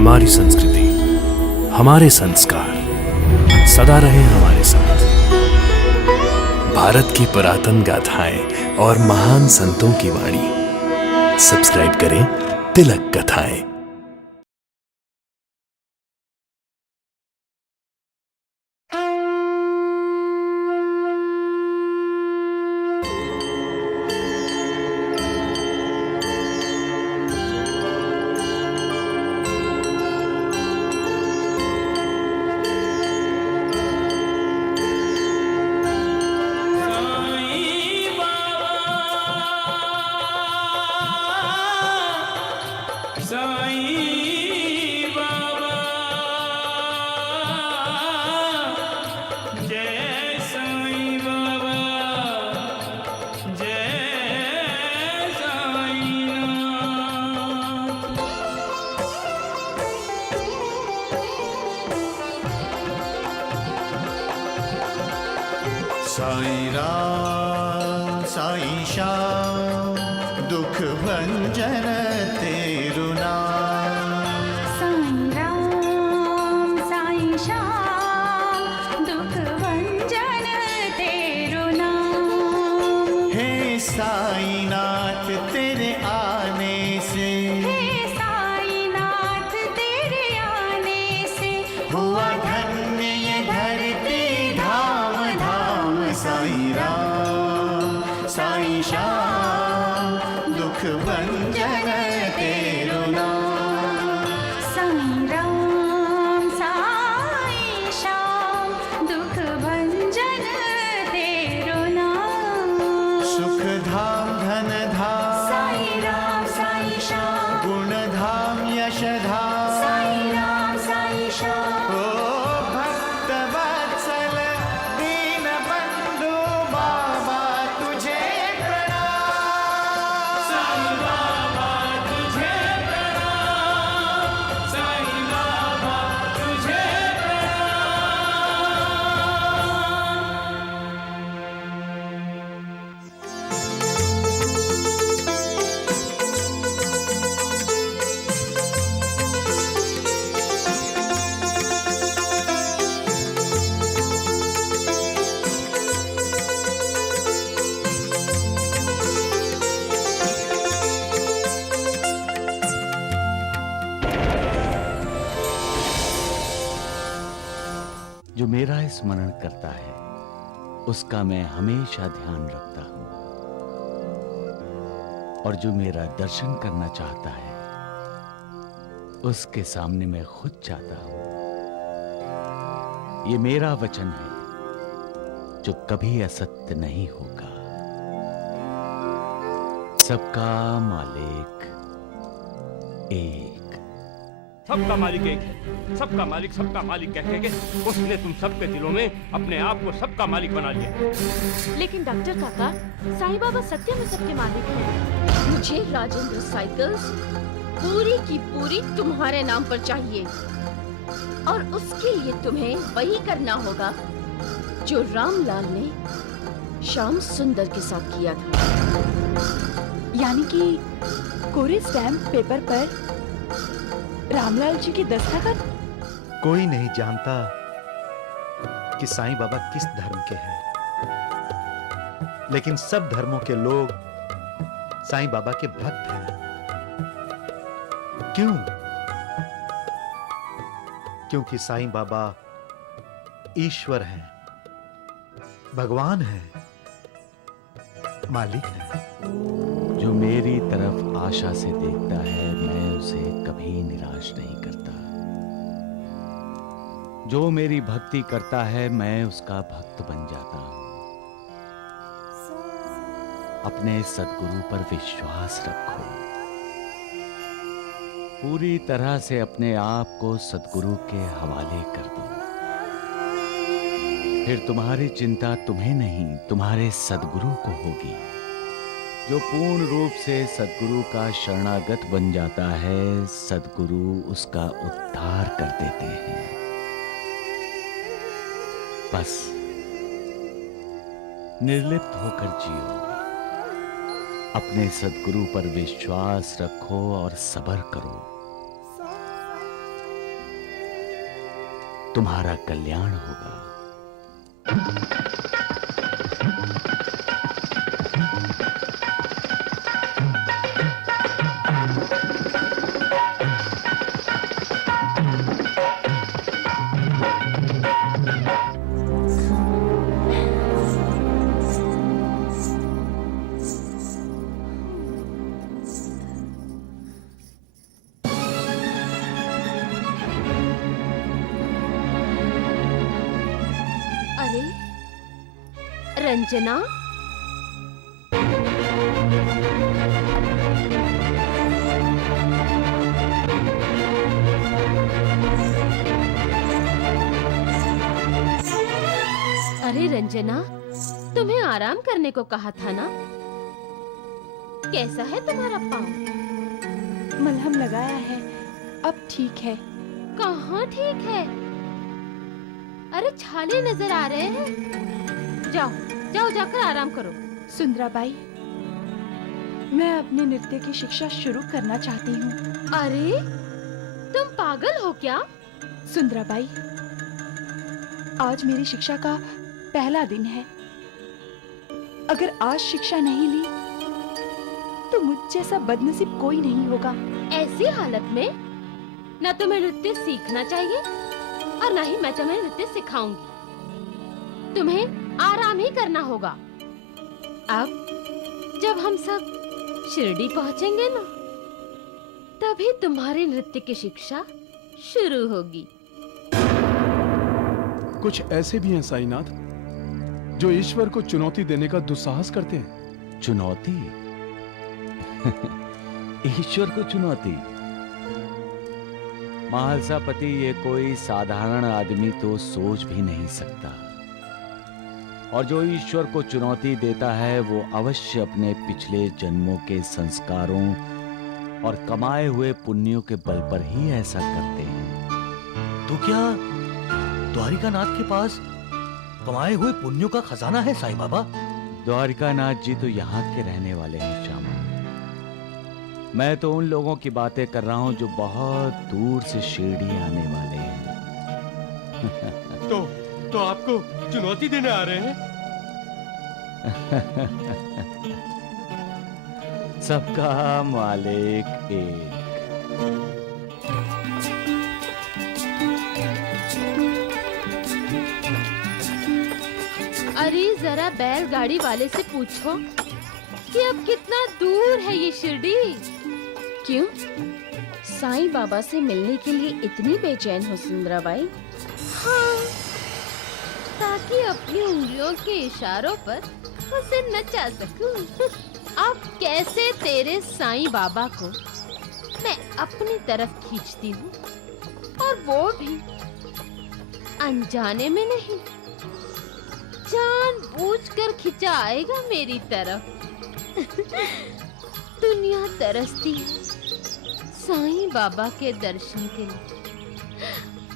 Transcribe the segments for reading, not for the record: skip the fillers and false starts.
हमारी संस्कृति, हमारे संस्कार सदा रहे हमारे साथ। भारत की पुरातन गाथाएं और महान संतों की वाणी। सब्सक्राइब करें तिलक कथाएं। साईं राम साईं श्याम दुख भंजन तेरु नाम। साईं राम साईं श्याम दुख भंजन तेरु नाम। हे साईं नाथ तेरे आने से, हे साईं नाथ तेरे आने से हुआ धन्य ये धरती धाम धाम। साईं राम साईं श्याम दुख भंजन तेरु नाम। साईं राम साईं श्याम दुख भंजन तेरु नाम। सुख धाम धन धाम साईं राम साईं श्याम गुण धाम यश धाम। साईं राम साईं श्याम ओ भक्त वत्सल दीन बंधु बाबा तुझे प्रणाम। साईं बाबा तुझे प्रणाम। साईं बाबा तुझे जो मेरा स्मरण करता है उसका मैं हमेशा ध्यान रखता हूं, और जो मेरा दर्शन करना चाहता है उसके सामने मैं खुद जाता हूं। ये मेरा वचन है जो कभी असत्य नहीं होगा। सबका मालिक एक। सबका मालिक एक है, सबका मालिक कह के उसने तुम सबके दिलों में अपने आप को सबका मालिक बना लिया। लेकिन डॉक्टर काका, साईं बाबा सत्य में सबके मालिक हैं। मुझे राजेंद्र साइकिल्स पूरी की पूरी तुम्हारे नाम पर चाहिए, और उसके लिए तुम्हें वही करना होगा जो रामलाल ने श्याम सुंदर के साथ किया था। यानी कि कोरे स्टैम्प पेपर पर रामलाल जी की दस्तखत। कोई नहीं जानता कि साईं बाबा किस धर्म के हैं, लेकिन सब धर्मों के लोग साईं बाबा के भक्त हैं। क्यों? क्योंकि साईं बाबा ईश्वर हैं, भगवान हैं, मालिक हैं। जो मेरी तरफ आशा से देखता है मैं उसे कभी निराश नहीं करता। जो मेरी भक्ति करता है मैं उसका भक्त बन जाता हूं। अपने सद्गुरु पर विश्वास रखो। पूरी तरह से अपने आप को सद्गुरु के हवाले कर दो। फिर तुम्हारी चिंता तुम्हें नहीं, तुम्हारे सद्गुरु को होगी। जो पूर्ण रूप से सद्गुरु का शरणागत बन जाता है, सद्गुरु उसका उद्धार कर देते हैं। बस निर्लिप्त होकर जियो, अपने सद्गुरु पर विश्वास रखो और सब्र करो। तुम्हारा कल्याण होगा। अरे रंजना, अरे रंजना, तुम्हें आराम करने को कहा था ना? कैसा है तुम्हारा पाँव? मलहम लगाया है, अब ठीक है। कहाँ ठीक है? अरे छाले नजर आ रहे हैं। जाओ जाओ, जाकर आराम करो। सुंदराबाई, मैं अपने नृत्य की शिक्षा शुरू करना चाहती हूँ। अरे तुम पागल हो क्या? सुंदराबाई, आज मेरी शिक्षा का पहला दिन है। अगर आज शिक्षा नहीं ली तो मुझ जैसा बदनसीब कोई नहीं होगा। ऐसी हालत में न तुम्हें नृत्य सीखना चाहिए और न ही मैं तुम्हें नृत्य सिखाऊंगी। तुम्हें आराम ही करना होगा। अब जब हम सब शिरडी पहुंचेंगे ना, तभी तुम्हारी नृत्य की शिक्षा शुरू होगी। कुछ ऐसे भी हैं साईनाथ जो ईश्वर को चुनौती देने का दुस्साहस करते हैं। चुनौती? ईश्वर को चुनौती? महालसापति, ये कोई साधारण आदमी तो सोच भी नहीं सकता। और जो ईश्वर को चुनौती देता है वो अवश्य अपने पिछले जन्मों के संस्कारों और कमाए हुए पुण्यों के बल पर ही ऐसा करते हैं। तो क्या द्वारिकानाथ के पास कमाए हुए पुण्यों का खजाना है साईं बाबा? द्वारिकानाथ जी तो यहाँ के रहने वाले हैं श्यामा। मैं तो उन लोगों की बातें कर रहा हूँ जो बहुत दूर से शिरडी आने वाले हैं। तो आपको चुनौती देने आ रहे हैं? सबका मालिक एक। अरे जरा बैलगाड़ी वाले से पूछो कि अब कितना दूर है ये शिरडी। क्यों? साईं बाबा से मिलने के लिए इतनी बेचैन हो सुंदराबाई? हाँ, ताकि अपनी उंगलियों के इशारों पर उसे नचा सकूं। अब कैसे तेरे साईं बाबा को मैं अपनी तरफ खींचती हूँ, और वो भी अनजाने में नहीं, जानबूझकर खिंचा आएगा मेरी तरफ। दुनिया तरसती है साईं बाबा के दर्शन के लिए,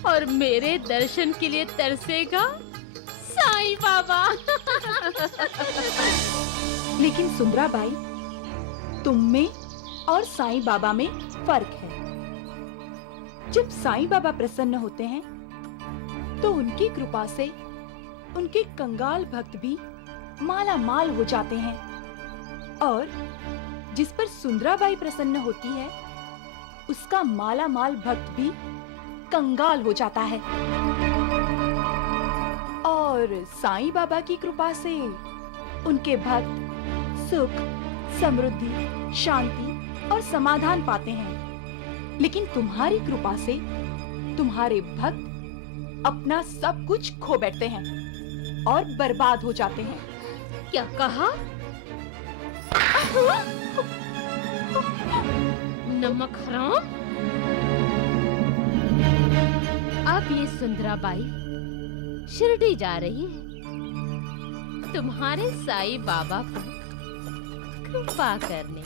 और मेरे दर्शन के लिए तरसेगा साईं बाबा। लेकिन सुंदराबाई, तुम में और साईं बाबा में फर्क है। जब साईं बाबा प्रसन्न होते हैं तो उनकी कृपा से उनके कंगाल भक्त भी माला माल हो जाते हैं, और जिस पर सुंदराबाई प्रसन्न होती है उसका माला माल भक्त भी कंगाल हो जाता है। और साईं बाबा की कृपा से उनके भक्त सुख, समृद्धि, शांति और समाधान पाते हैं। लेकिन तुम्हारी कृपा से तुम्हारे भक्त अपना सब कुछ खो बैठते हैं और बर्बाद हो जाते हैं। क्या कहा? नमक हराम। अब ये सुंदराबाई शिरडी जा रही है तुम्हारे साईं बाबा को कृपा करने।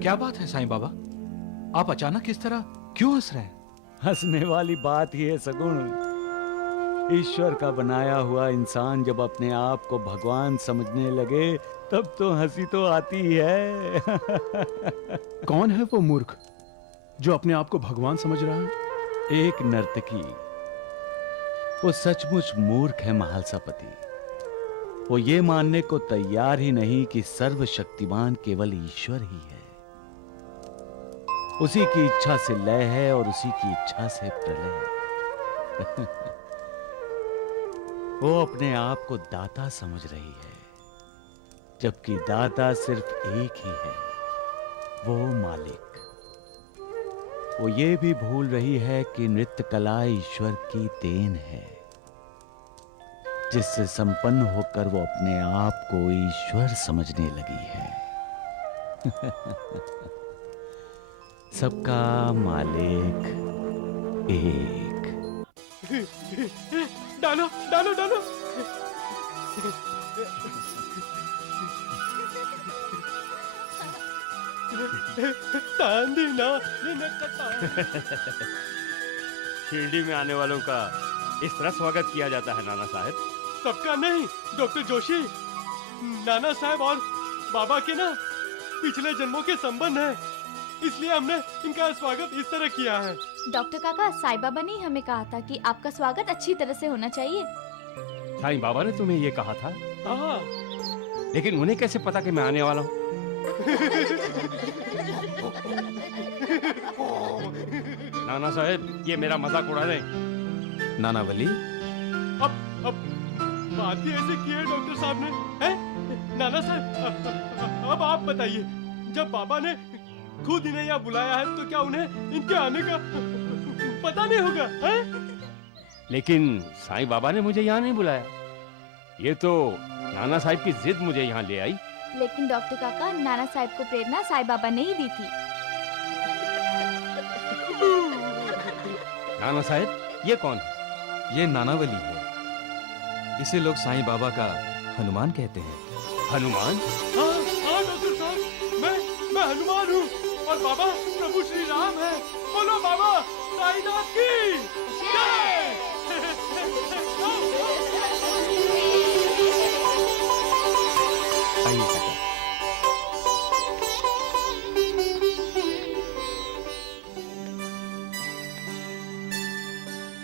क्या बात है साईं बाबा, आप अचानक इस तरह क्यों हंस रहे हैं? हंसने वाली बात ही है सगुण। ईश्वर का बनाया हुआ इंसान जब अपने आप को भगवान समझने लगे तब तो हंसी तो आती है। कौन है वो मूर्ख जो अपने आप को भगवान समझ रहा है? एक नर्तकी, वो सचमुच मूर्ख है महालसापति। वो ये मानने को तैयार ही नहीं कि सर्वशक्तिमान केवल ईश्वर ही है। उसी की इच्छा से लय है और उसी की इच्छा से प्रलय। वो अपने आप को दाता समझ रही है, जबकि दाता सिर्फ एक ही है, वो मालिक। वो ये भी भूल रही है कि नृत्य कला ईश्वर की देन है, जिससे संपन्न होकर वो अपने आप को ईश्वर समझने लगी है। सबका मालिक एक। डालो डालो डालो। शिरडी में आने वालों का इस तरह स्वागत किया जाता है नाना साहब। सबका नहीं डॉक्टर जोशी, नाना साहब और बाबा के ना पिछले जन्मों के संबंध है, इसलिए हमने इनका स्वागत इस तरह किया है। डॉक्टर काका, साईं बाबा ने हमें कहा था कि आपका स्वागत अच्छी तरह से होना चाहिए। साईं बाबा ने तुम्हें ये कहा था? हाँ। लेकिन उन्हें कैसे पता कि मैं आने वाला हूँ? नाना साहब, ये मेरा मजाक उड़ा रहे। नानावली, अब बात ही ऐसे की है डॉक्टर साहब ने, हैं? नाना साहब, अब आप बताइए, जब बाबा ने खुद इन्हें यहाँ बुलाया है तो क्या उन्हें इनके आने का पता नहीं होगा, हैं? लेकिन साईं बाबा ने मुझे यहाँ नहीं बुलाया। ये तो नाना साहब की जिद मुझे यहाँ ले आई। लेकिन डॉक्टर काका, नाना साहब को प्रेरणा साईं बाबा ने ही दी थी। नाना साहब, ये कौन है? ये नानावली है। इसे लोग साईं बाबा का हनुमान कहते हैं। हनुमान? हाँ हाँ डॉक्टर साहब, मैं हनुमान हूँ और बाबा प्रभु श्री राम है। बोलो बाबा साईनाथ की जय। आइए काका।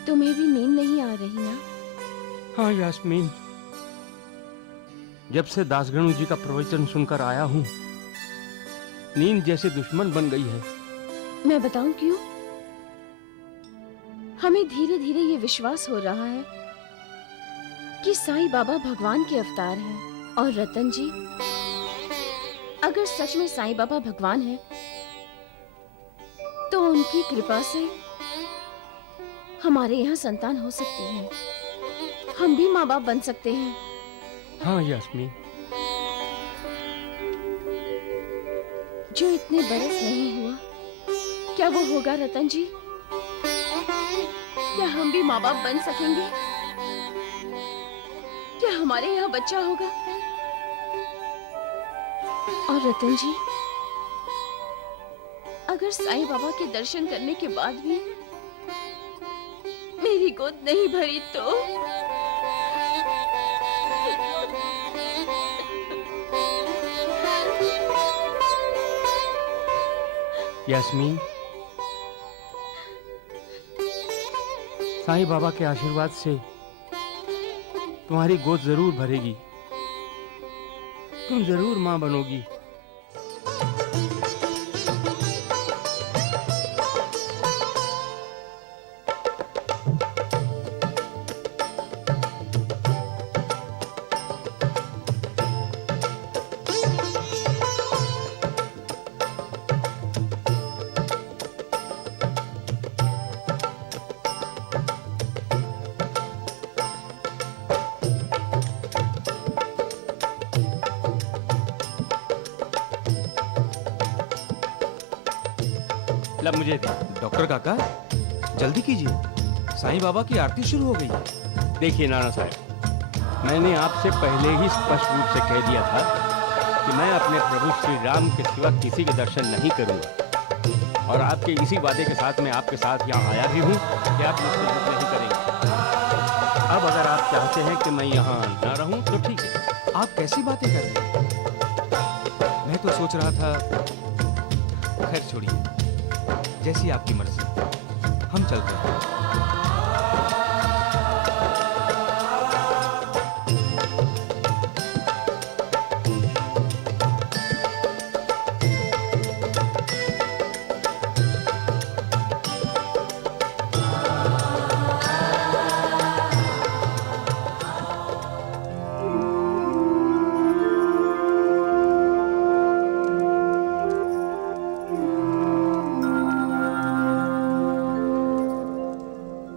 तुम्हें भी नींद नहीं आ रही ना? हाँ यास्मीन, जब से दासगणु जी का प्रवचन सुनकर आया हूँ, नींद जैसे दुश्मन बन गई है। मैं बताऊं क्यों? हमें धीरे धीरे ये विश्वास हो रहा है कि साईं बाबा भगवान के अवतार हैं और रतन जी, अगर सच में साईं बाबा भगवान हैं, तो उनकी कृपा से हमारे यहाँ संतान हो सकती है। हम भी माँ बाप बन सकते हैं। हाँ यास्मीन। जो इतने बरस नहीं हुआ, क्या वो होगा रतन जी? क्या हम भी माँ बाप बन सकेंगे? क्या हमारे यहाँ बच्चा होगा? और रतन जी, अगर साईं बाबा के दर्शन करने के बाद भी मेरी गोद नहीं भरी तो? यास्मीन, साईं बाबा के आशीर्वाद से तुम्हारी गोद जरूर भरेगी। तुम जरूर मां बनोगी। लब मुझे डॉक्टर काका, जल्दी कीजिए, साईं बाबा की आरती शुरू हो गई है। देखिए नाना साहब, मैंने आपसे पहले ही स्पष्ट रूप से कह दिया था कि मैं अपने प्रभु श्री राम के सिवा किसी के दर्शन नहीं करूंगा, और आपके इसी वादे के साथ मैं आपके साथ यहाँ आया भी हूँ कि आप मुझसे युद्ध नहीं करेंगे। अब अगर आप चाहते हैं कि मैं यहाँ न रहूं तो ठीक है। आप कैसी बातें कर रहे हैं? मैं तो सोच रहा था, खैर छोड़िए। जैसी आपकी मर्जी, हम चलते हैं।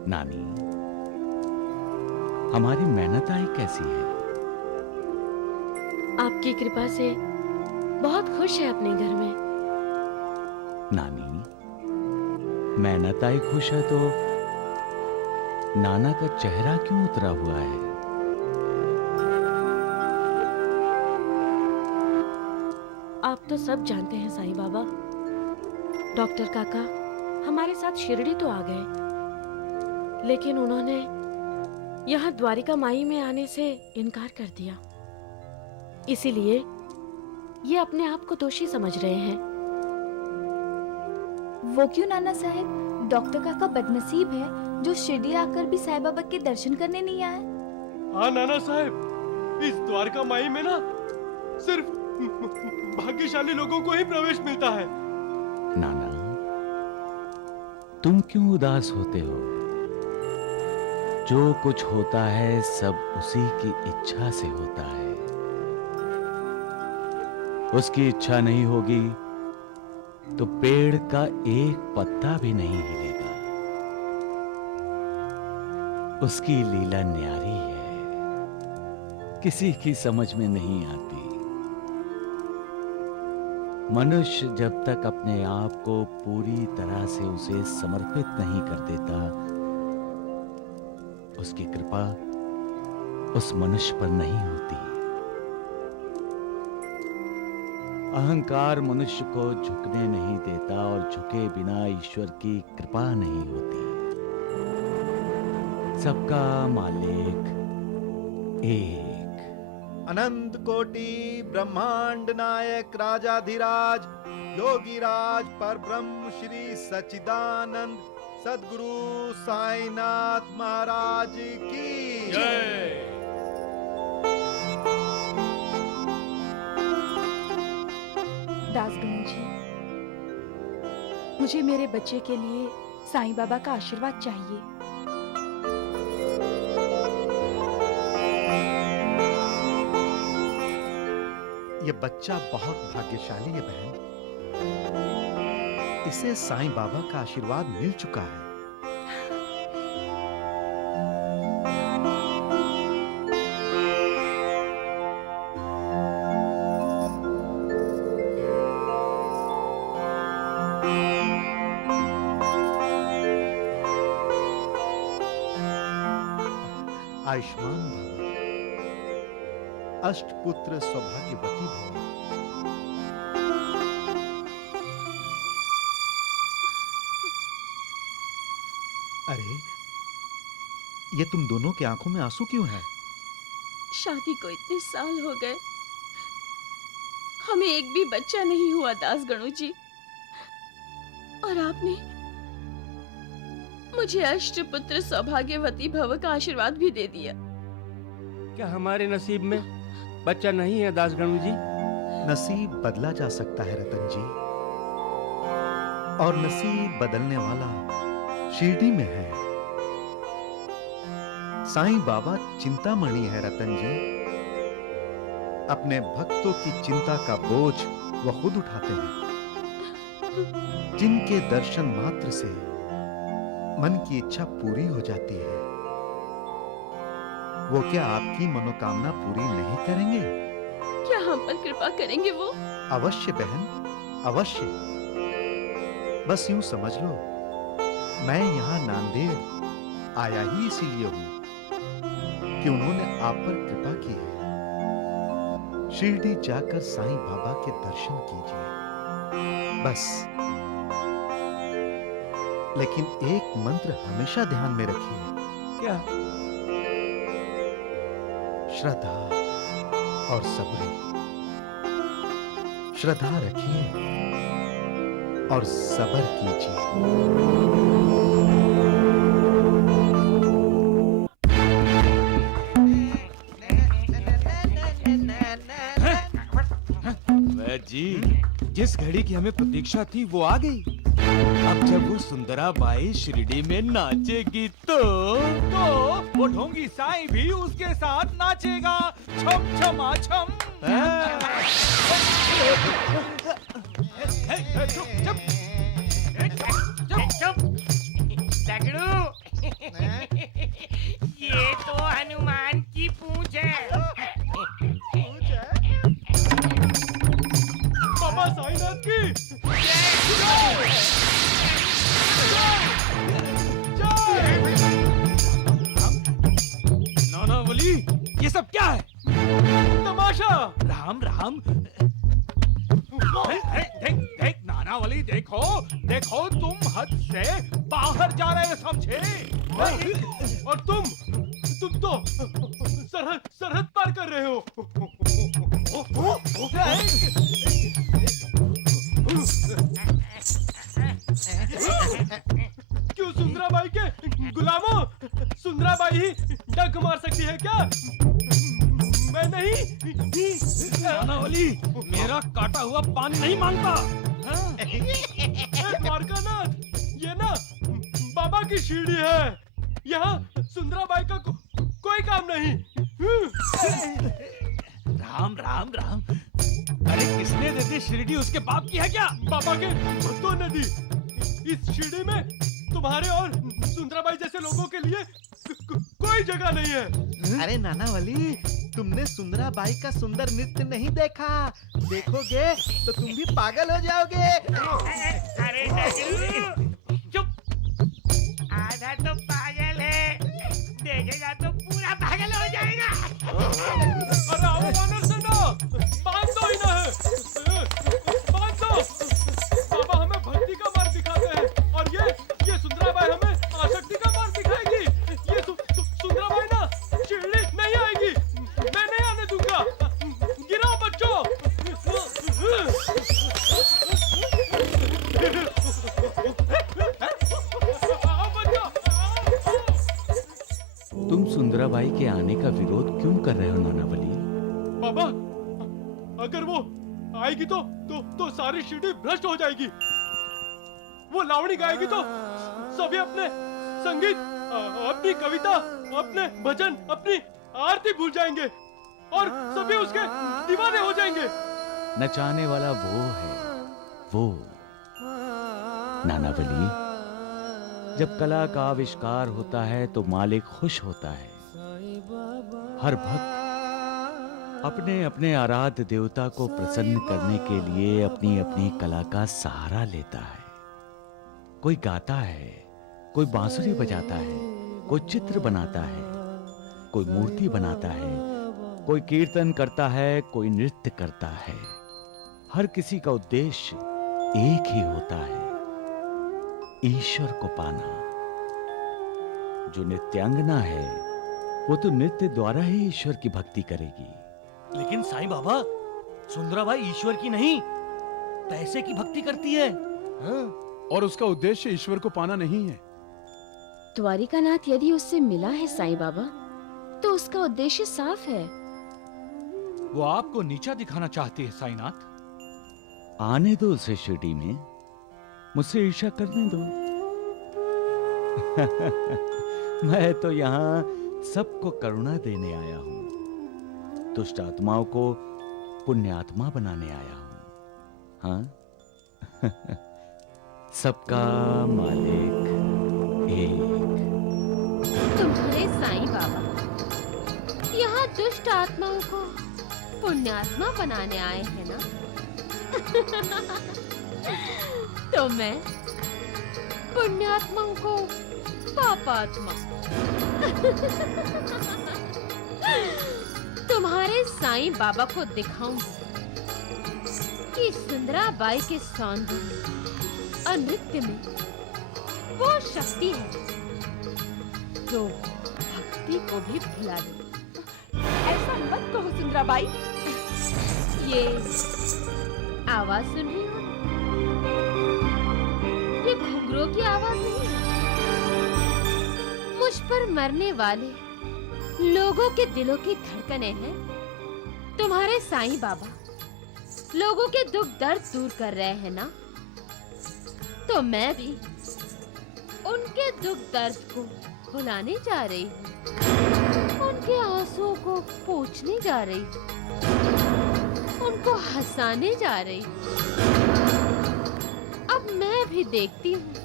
नानी, हमारी मेहनताई कैसी है? आपकी कृपा से बहुत खुश है अपने घर में। नानी, मेहनताई खुश है तो नाना का चेहरा क्यों उतरा हुआ है? आप तो सब जानते हैं साईं बाबा। डॉक्टर काका हमारे साथ शिरडी तो आ गए, लेकिन उन्होंने यहाँ द्वारिका माई में आने से इनकार कर दिया। इसीलिए ये अपने आप को दोषी समझ रहे हैं। वो क्यों नाना साहब? डॉक्टर काका बदनसीब है जो शिरडी आकर भी साईं बाबा के दर्शन करने नहीं आए। हाँ नाना साहब, इस द्वारका माई में ना सिर्फ भाग्यशाली लोगों को ही प्रवेश मिलता है। नाना, तुम क्यों उदास होते हो? जो कुछ होता है सब उसी की इच्छा से होता है। उसकी इच्छा नहीं होगी तो पेड़ का एक पत्ता भी नहीं हिलेगा। उसकी लीला न्यारी है, किसी की समझ में नहीं आती। मनुष्य जब तक अपने आप को पूरी तरह से उसे समर्पित नहीं कर देता, उसकी कृपा उस मनुष्य पर नहीं होती। अहंकार मनुष्य को झुकने नहीं देता और झुके बिना ईश्वर की कृपा नहीं होती। सबका मालिक एक। अनंत कोटि ब्रह्मांड नायक राजाधिराज योगीराज परब्रह्म श्री सच्चिदानंद सद्गुरु साईनाथ महाराज की जय। दासगणु जी, मुझे मेरे बच्चे के लिए साईं बाबा का आशीर्वाद चाहिए। ये बच्चा बहुत भाग्यशाली है बहन। इसे साईं बाबा का आशीर्वाद मिल चुका है। आयुष्मान भव, अष्टपुत्र सौभाग्यवती भव। अरे, ये तुम दोनों की आंखों में आंसू क्यों है? शादी को इतने साल हो गए, हमें एक भी बच्चा नहीं हुआ दासगणु जी। और आपने मुझे अष्टपुत्र सौभाग्यवती भव का आशीर्वाद भी दे दिया। क्या हमारे नसीब में बच्चा नहीं है दासगणु जी? नसीब बदला जा सकता है रतन जी, और नसीब बदलने वाला शिरडी में है। साईं बाबा चिंतामणि है रतन जी। अपने भक्तों की चिंता का बोझ वो खुद उठाते हैं। जिनके दर्शन मात्र से मन की इच्छा पूरी हो जाती है, वो क्या आपकी मनोकामना पूरी नहीं करेंगे? क्या हम पर कृपा करेंगे वो? अवश्य बहन, अवश्य। बस यूं समझ लो, मैं यहां नांदेड़ आया ही इसीलिए हूं कि उन्होंने आप पर कृपा की है। शिरडी जाकर साईं बाबा के दर्शन कीजिए, बस। लेकिन एक मंत्र हमेशा ध्यान में रखिए। क्या? श्रद्धा और सबरी। श्रद्धा रखिए और सब्र कीजिए। वैद जी, जिस घड़ी की हमें प्रतीक्षा थी वो आ गई। अब जब वो सुंदराबाई शिरडी में नाचेगी तो वो ढोंगी साईं भी उसके साथ नाचेगा। छम छमा छम। ये तो हनुमान की पूंछ है। बाबा साईनाथ की नानावली, ये सब क्या है? तमाशा। राम राम। देख नानावली, देखो देखो, तुम हद से बाहर जा रहे हो, समझे? और तुम तो सरहद पार कर रहे हो। क्यों सुंदराबाई के गुलामों? सुंदराबाई ही डंक मार सकती है क्या? मैं नहीं। नानावली, मेरा काटा हुआ पान नहीं मांगता। द्वारकानाथ, ये ना बाबा की सीढ़ी है। यहाँ सुंदराबाई का कोई काम नहीं। राम राम राम। अरे किसने दे दी शिरडी? उसके बाप की है क्या? बाबा के भक्तों ने दी। इस शिरडी में तुम्हारे और सुंदराबाई जैसे लोगों के लिए कोई जगह नहीं है। अरे नानावली, तुमने सुंदराबाई का सुंदर नृत्य नहीं देखा? देखोगे तो तुम भी पागल हो जाओगे। अरे चुप। आधा तो पागल है, देखेगा तो पूरा पागल हो जाएगा। अरे आओ वानर सेना, बांध दो इन्हें, बांध दो। बाबा हमें भक्ति का मार्ग दिखाते हैं और ये सुंदराबाई हमें आसक्ति का मार्ग दिखाएगी। ये सुंदराबाई ना शिरडी नहीं आएगी। मैं नहीं आने दूंगा। गिराओ बच्चों। तुम सुंदराबाई के आने का विरोध क्यों कर रहे हो नानावली? बाबा, अगर वो आएगी तो सारी शिरडी भ्रष्ट हो जाएगी। वो लावणी गाएगी तो सभी अपने संगीत, अपनी कविता, अपने भजन, अपनी आरती भूल जाएंगे और सभी उसके दीवाने हो जाएंगे। नचाने वाला वो है, वो। नानावली, जब कला का आविष्कार होता है तो मालिक खुश होता है। हर भक्त अपने अपने आराध्य देवता को प्रसन्न करने के लिए अपनी अपनी कला का सहारा लेता है। कोई गाता है, कोई बांसुरी बजाता है, कोई चित्र बनाता है, कोई मूर्ति बनाता है, कोई कीर्तन करता है, कोई नृत्य करता है। हर किसी का उद्देश्य एक ही होता है, ईश्वर को पाना। जो नृत्यांगना है वो तो नृत्य द्वारा ही ईश्वर की भक्ति करेगी। लेकिन साईं बाबा, सुंदराबाई ईश्वर की नहीं, पैसे की भक्ति करती है। और उसका उद्देश्य ईश्वर को पाना नहीं है। द्वारिकानाथ यदि उससे मिला है साईं बाबा, तो उसका उद्देश्य साफ है। वो आपको नीचा दिखाना चाहती है साईनाथ। आने दो उसे शिरडी में, मुझसे ईर्ष्या करने दो। मैं तो यहाँ सबको करुणा देने आया हूँ, दुष्ट आत्माओं को पुण्यात्मा बनाने आया हूँ। हाँ? सबका मालिक एक। तुम्हारे साईं बाबा यहाँ दुष्ट आत्माओं को पुण्यात्मा बनाने आए हैं ना? तो मैं पुण्यात्माओं को पापात्मा। तुम्हारे साईं बाबा को दिखाऊं कि सुंदराबाई के सौंदर्य और नृत्य में वो शक्ति है जो भक्ति को भी भुला दे। ऐसा मत कहो सुंदराबाई। ये आवाज सुन रही हो? घुंघरूओं की आवाज नहीं, मुझ पर मरने वाले लोगों के दिलों की धड़कनें हैं। तुम्हारे साईं बाबा लोगों के दुख दर्द दूर कर रहे हैं ना, तो मैं भी उनके दुख दर्द को भुलाने जा रही हूँ, उनके आंसुओं को पोंछने जा रही हूँ, उनको हंसाने जा रही हूँ। अब मैं भी देखती हूँ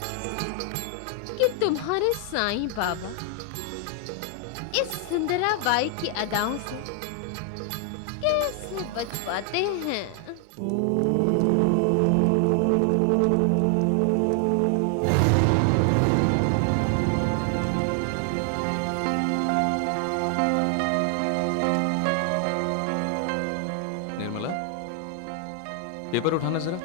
कि तुम्हारे साईं बाबा इस सुंदराबाई की अदाओं से कैसे बच पाते हैं। निर्मला, पेपर उठाना जरा।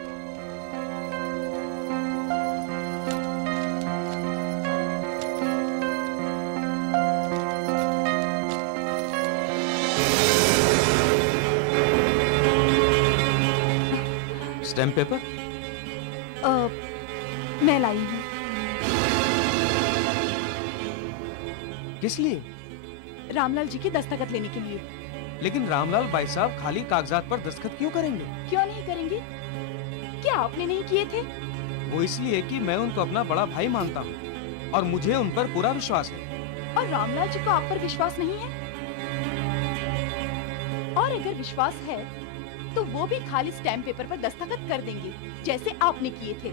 Stamp paper? मैं लाई हूँ। किस लिए? रामलाल जी की दस्तखत लेने के लिए। लेकिन रामलाल भाई साहब खाली कागजात पर दस्तखत क्यों करेंगे? क्यों नहीं करेंगे? क्या आपने नहीं किए थे? वो इसलिए कि मैं उनको अपना बड़ा भाई मानता हूँ और मुझे उन पर पूरा विश्वास है। और रामलाल जी को आप पर विश्वास नहीं है? और अगर विश्वास है तो वो भी खाली स्टैम्प पेपर पर दस्तखत कर देंगे जैसे आपने किए थे।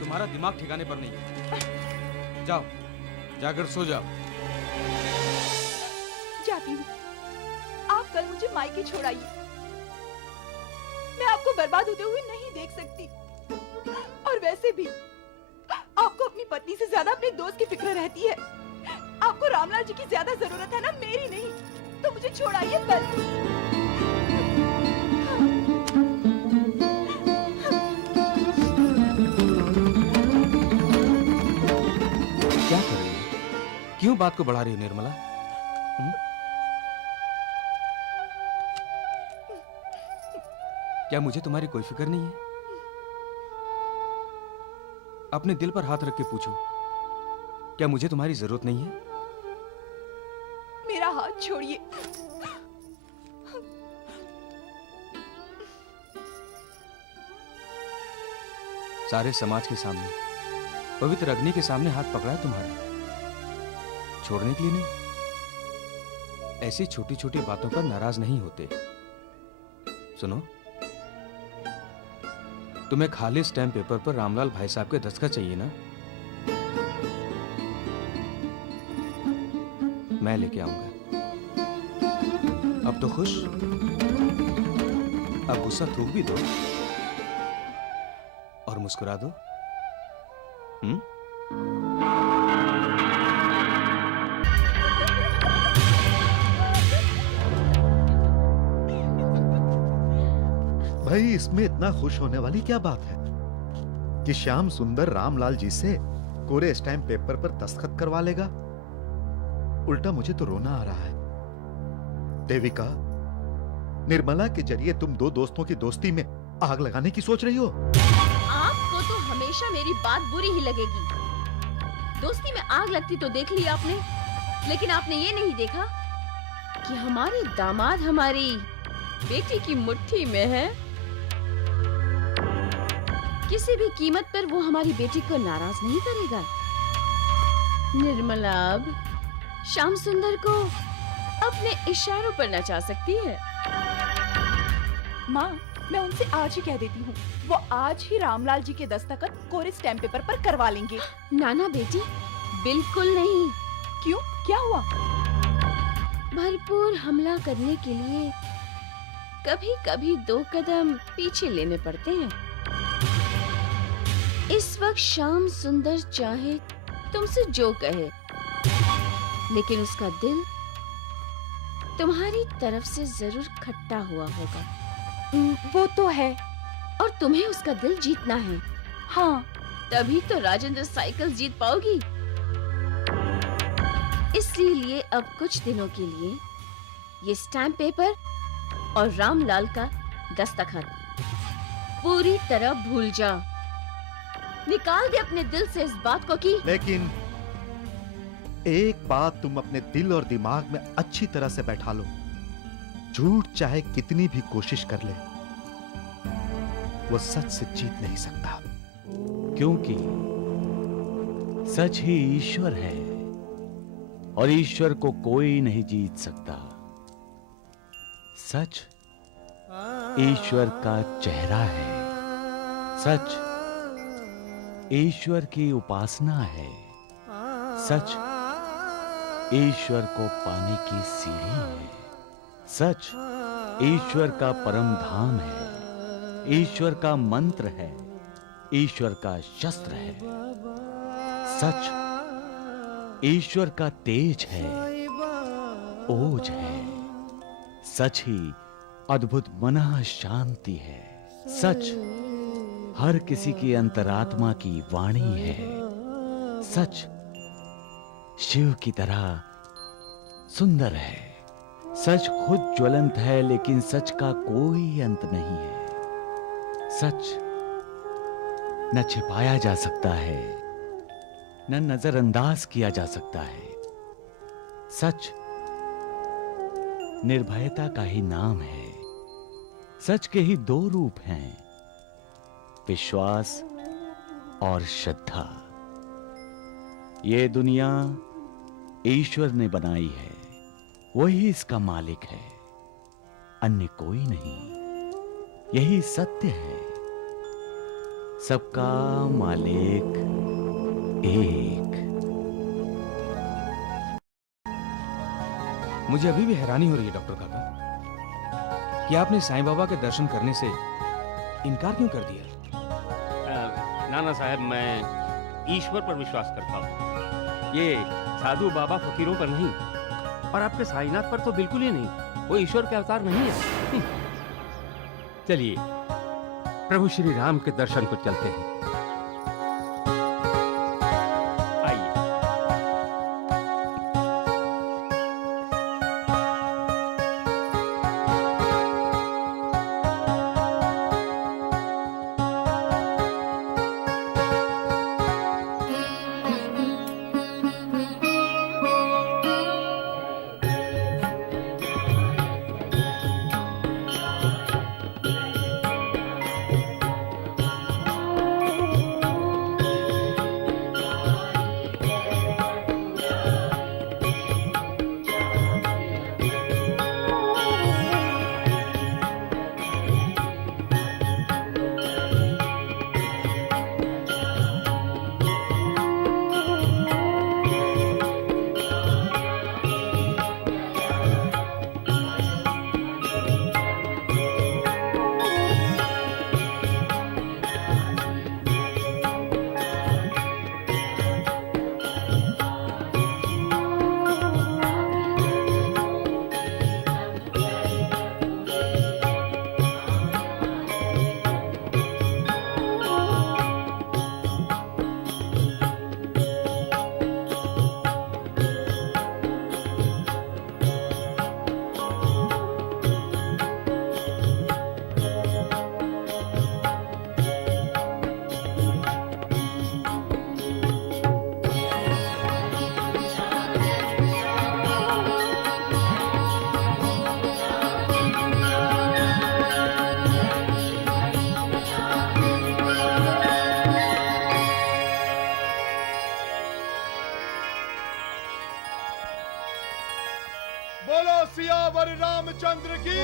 तुम्हारा दिमाग ठिकाने पर नहीं है। जाओ, जाकर सो जाओ। जाती हूँ। आप कल मुझे मायके छोड़ाइए। मैं आपको बर्बाद होते हुए नहीं देख सकती। और वैसे भी आपको अपनी पत्नी से ज्यादा अपने दोस्त की फिक्र रहती है। आपको रामलाल जी की ज्यादा जरूरत है ना, मेरी नहीं। तो मुझे छोड़ाइए कल। क्या कर रही हो? क्यों बात को बढ़ा रही हो निर्मला? क्या मुझे तुम्हारी कोई फिक्र नहीं है? अपने दिल पर हाथ रख के पूछो, क्या मुझे तुम्हारी जरूरत नहीं है? मेरा हाथ छोड़िए। सारे समाज के सामने, पवित्र अग्नि के सामने हाथ पकड़ा है तुम्हारा, छोड़ने के लिए नहीं। ऐसी छोटी छोटी बातों पर नाराज नहीं होते। सुनो, तुम्हें खाली स्टैम्प पेपर पर रामलाल भाई साहब के दस्तखत चाहिए ना? मैं लेके आऊंगा। अब तो खुश? अब गुस्सा थूक भी दो और मुस्कुरा दो। भाई, इसमें इतना खुश होने वाली क्या बात है कि श्याम सुंदर रामलाल जी से कोरे स्टैम्प पेपर पर दस्तखत करवा लेगा? उल्टा मुझे तो रोना आ रहा है। देविका, निर्मला के जरिए तुम दो दोस्तों की दोस्ती में आग लगाने की सोच रही हो? आपको तो हमेशा मेरी बात बुरी ही लगेगी। दोस्ती में आग लगती तो देख ली आपने, लेकिन आपने ये नहीं देखा कि हमारे दामाद हमारी बेटी की मुट्ठी में है। किसी भी कीमत पर वो हमारी बेटी को नाराज नहीं करेगा। निर्मला अब श्याम सुंदर को अपने इशारों पर नचा सकती है। माँ, मैं उनसे आज ही कह देती हूँ, वो आज ही रामलाल जी के दस्तखत कोरे स्टैम्प पेपर पर करवा लेंगे। नाना बेटी, बिल्कुल नहीं। क्यों, क्या हुआ? भरपूर हमला करने के लिए कभी कभी 2 कदम पीछे लेने पड़ते हैं। इस वक्त श्याम सुंदर चाहे तुमसे जो कहे, लेकिन उसका दिल तुम्हारी तरफ से जरूर खट्टा हुआ होगा। वो तो है। और तुम्हें उसका दिल जीतना है। हाँ, तभी तो राजेंद्र साइकिल जीत पाओगी। इसलिए अब कुछ दिनों के लिए ये स्टैम्प पेपर और रामलाल का दस्तखत पूरी तरह भूल जा। निकाल दे अपने दिल से इस बात को कि लेकिन एक बात तुम अपने दिल और दिमाग में अच्छी तरह से बैठा लो, झूठ चाहे कितनी भी कोशिश कर ले, वो सच से जीत नहीं सकता। क्योंकि सच ही ईश्वर है और ईश्वर को कोई नहीं जीत सकता। सच ईश्वर का चेहरा है, सच ईश्वर की उपासना है, सच ईश्वर को पाने की सीढ़ी है, सच ईश्वर का परम धाम है, ईश्वर का मंत्र है, ईश्वर का शस्त्र है, सच ईश्वर का तेज है, ओज है, सच ही अद्भुत मनः शांति है, सच हर किसी की अंतरात्मा की वाणी है, सच शिव की तरह सुंदर है, सच खुद ज्वलंत है, लेकिन सच का कोई अंत नहीं है। सच न छिपाया जा सकता है, न नजरअंदाज किया जा सकता है। सच निर्भयता का ही नाम है। सच के ही दो रूप हैं, विश्वास और श्रद्धा। ये दुनिया ईश्वर ने बनाई है, वही इसका मालिक है, अन्य कोई नहीं। यही सत्य है, सबका मालिक एक। मुझे अभी भी हैरानी हो रही है डॉक्टर काका कि आपने साईं बाबा के दर्शन करने से इनकार क्यों कर दिया? नाना साहब, मैं ईश्वर पर विश्वास करता हूँ, ये साधु बाबा फकीरों पर नहीं, और आपके साईनाथ पर तो बिल्कुल ही नहीं। वो ईश्वर के अवतार नहीं है। चलिए प्रभु श्री राम के दर्शन को चलते हैं। बोलो सियावर रामचंद्र की,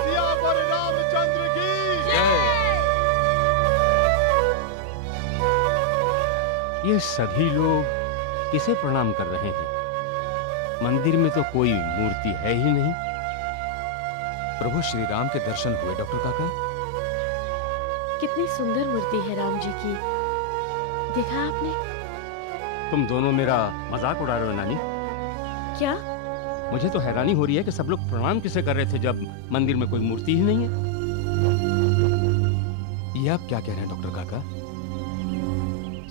सियावर रामचंद्र की ये सभी लोग किसे प्रणाम कर रहे हैं? मंदिर में तो कोई मूर्ति है ही नहीं। प्रभु श्री राम के दर्शन हुए डॉक्टर काका? कितनी सुंदर मूर्ति है राम जी की, देखा आपने? तुम दोनों मेरा मजाक उड़ा रहे हो नानी? क्या? मुझे तो हैरानी हो रही है कि सब लोग प्रणाम किसे कर रहे थे जब मंदिर में कोई मूर्ति ही नहीं है। ये आप क्या कह रहे हैं डॉक्टर काका?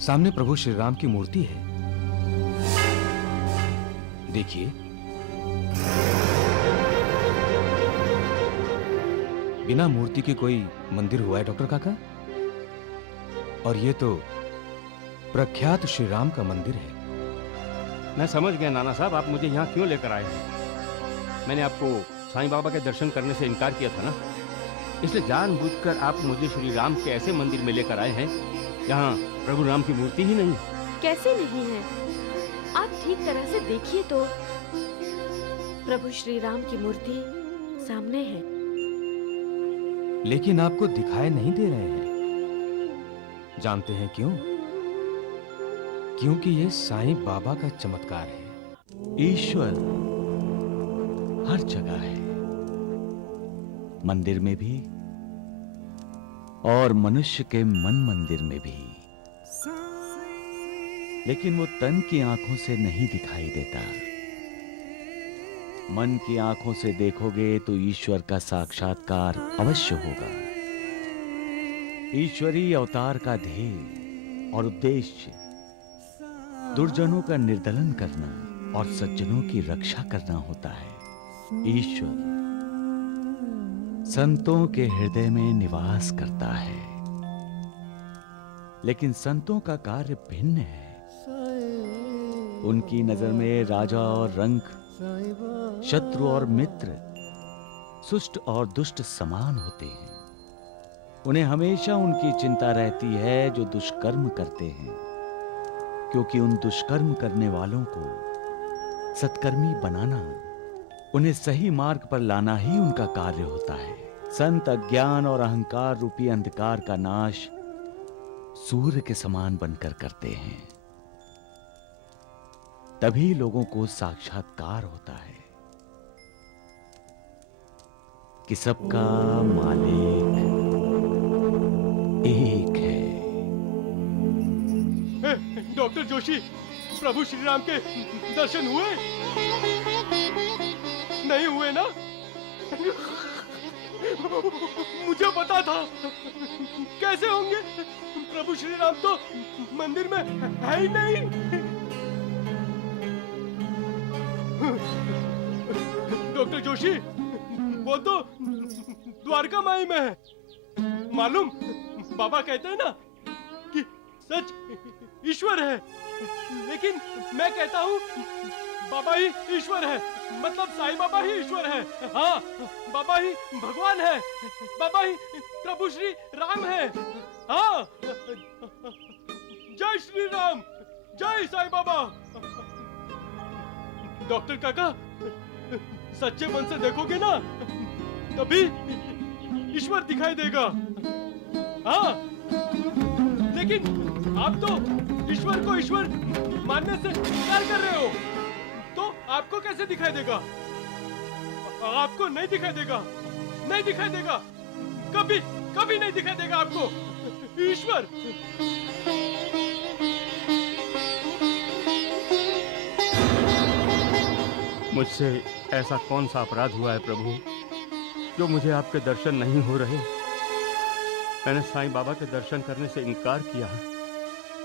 सामने प्रभु श्री राम की मूर्ति है, देखिए। बिना मूर्ति के कोई मंदिर हुआ है डॉक्टर काका? और ये तो प्रख्यात श्री राम का मंदिर है। मैं समझ गया नाना साहब, आप मुझे यहाँ क्यों लेकर आए हैं। मैंने आपको साईं बाबा के दर्शन करने से इनकार किया था ना, इसलिए जानबूझकर आप मुझे श्री राम के ऐसे मंदिर में लेकर आए हैं जहाँ प्रभु राम की मूर्ति ही नहीं। कैसे नहीं है? आप ठीक तरह से देखिए तो प्रभु श्री राम की मूर्ति सामने है। लेकिन आपको दिखाई नहीं दे रहे हैं। जानते हैं क्यों? क्योंकि ये साईं बाबा का चमत्कार है। ईश्वर हर जगह है, मंदिर में भी और मनुष्य के मन मंदिर में भी, लेकिन वो तन की आंखों से नहीं दिखाई देता। मन की आंखों से देखोगे तो ईश्वर का साक्षात्कार अवश्य होगा। ईश्वरीय अवतार का ध्येय और उद्देश्य दुर्जनों का निर्दलन करना और सज्जनों की रक्षा करना होता है। ईश्वर संतों के हृदय में निवास करता है, लेकिन संतों का कार्य भिन्न है। उनकी नजर में राजा और रंक, शत्रु और मित्र, सुष्ट और दुष्ट समान होते हैं। उन्हें हमेशा उनकी चिंता रहती है जो दुष्कर्म करते हैं, क्योंकि उन दुष्कर्म करने वालों को सत्कर्मी बनाना, उन्हें सही मार्ग पर लाना ही उनका कार्य होता है। संत अज्ञान और अहंकार रूपी अंधकार का नाश सूर्य के समान बनकर करते हैं, तभी लोगों को साक्षात्कार होता है कि सबका मालिक एक है। डॉक्टर जोशी, प्रभु श्री राम के दर्शन हुए? नहीं हुए ना? मुझे पता था। कैसे होंगे? प्रभु श्री राम तो मंदिर में है ही नहीं। डॉक्टर जोशी, वो तो द्वारका माई में है। मालूम, बाबा कहते हैं ना कि सच ईश्वर है, लेकिन मैं कहता हूँ बाबा ही ईश्वर है, मतलब साईं बाबा ही ईश्वर है। हाँ, बाबा ही भगवान है, बाबा ही प्रभु श्री राम है। हाँ, जय श्री राम, जय साईं बाबा। डॉक्टर काका, सच्चे मन से देखोगे ना, तभी ईश्वर दिखाई देगा। हाँ, लेकिन आप तो ईश्वर को ईश्वर मानने से इनकार कर रहे हो, तो आपको कैसे दिखाई देगा? आपको नहीं दिखाई देगा, नहीं दिखाई देगा, कभी कभी नहीं दिखाई देगा आपको ईश्वर। मुझसे ऐसा कौन सा अपराध हुआ है प्रभु, जो मुझे आपके दर्शन नहीं हो रहे? मैंने साईं बाबा के दर्शन करने से इनकार किया,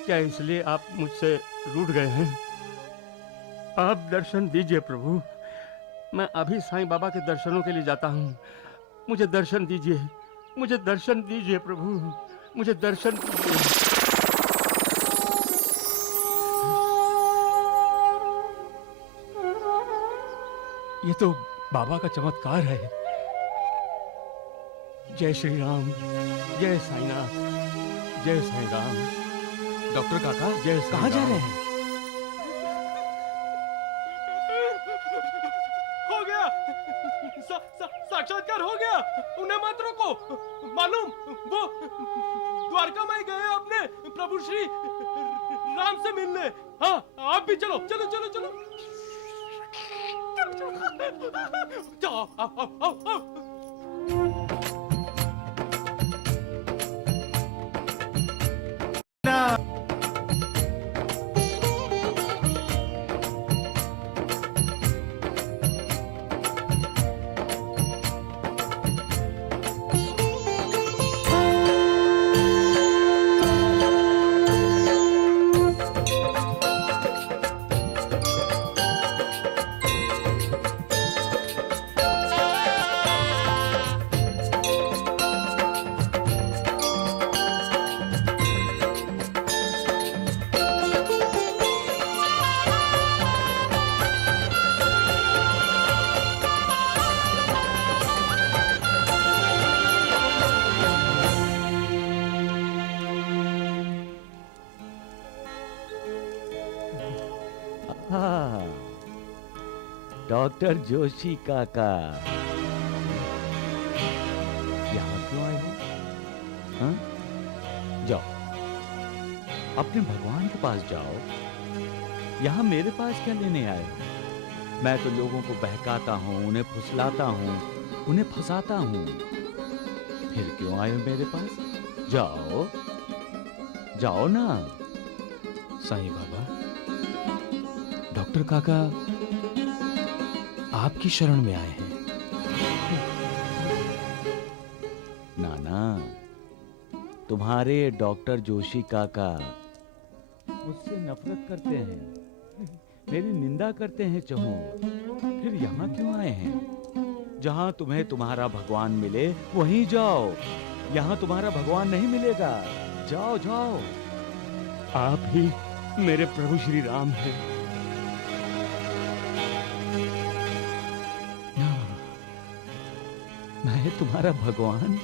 क्या इसलिए आप मुझसे रूठ गए हैं? आप दर्शन दीजिए प्रभु, मैं अभी साईं बाबा के दर्शनों के लिए जाता हूँ। मुझे दर्शन दीजिए, मुझे दर्शन दीजिए प्रभु, मुझे दर्शन दीजिए। ये तो बाबा का चमत्कार है। जय श्री राम, जय साईनाथ, जय साईं राम। डॉक्टर काका, जय कहाँ जा रहे हैं? हो गया, साक्षात्कार हो गया। उन्हें मत रोको। मालूम, वो द्वारका में गए अपने प्रभु श्री राम से मिलने। हाँ, आप भी चलो, चलो चलो चलो। जाओ, आओ, आओ, आओ, आओ। डॉक्टर जोशी काका, यहाँ क्यों आए हो? हाँ? जाओ, अपने भगवान के पास जाओ। यहाँ मेरे पास क्या लेने आए हो? मैं तो लोगों को बहकाता हूँ, उन्हें फुसलाता हूँ, उन्हें फंसाता हूँ। फिर क्यों आए हो मेरे पास? जाओ, जाओ ना। साईं बाबा, डॉक्टर काका आपकी शरण में आए हैं। नाना, तुम्हारे डॉक्टर जोशी काका मुझसे नफरत करते हैं, मेरी निंदा करते हैं चहुँ। फिर यहाँ क्यों आए हैं? जहाँ तुम्हें तुम्हारा भगवान मिले वहीं जाओ। यहाँ तुम्हारा भगवान नहीं मिलेगा। जाओ जाओ। आप ही मेरे प्रभु श्री राम हैं। मैं तुम्हारा भगवान?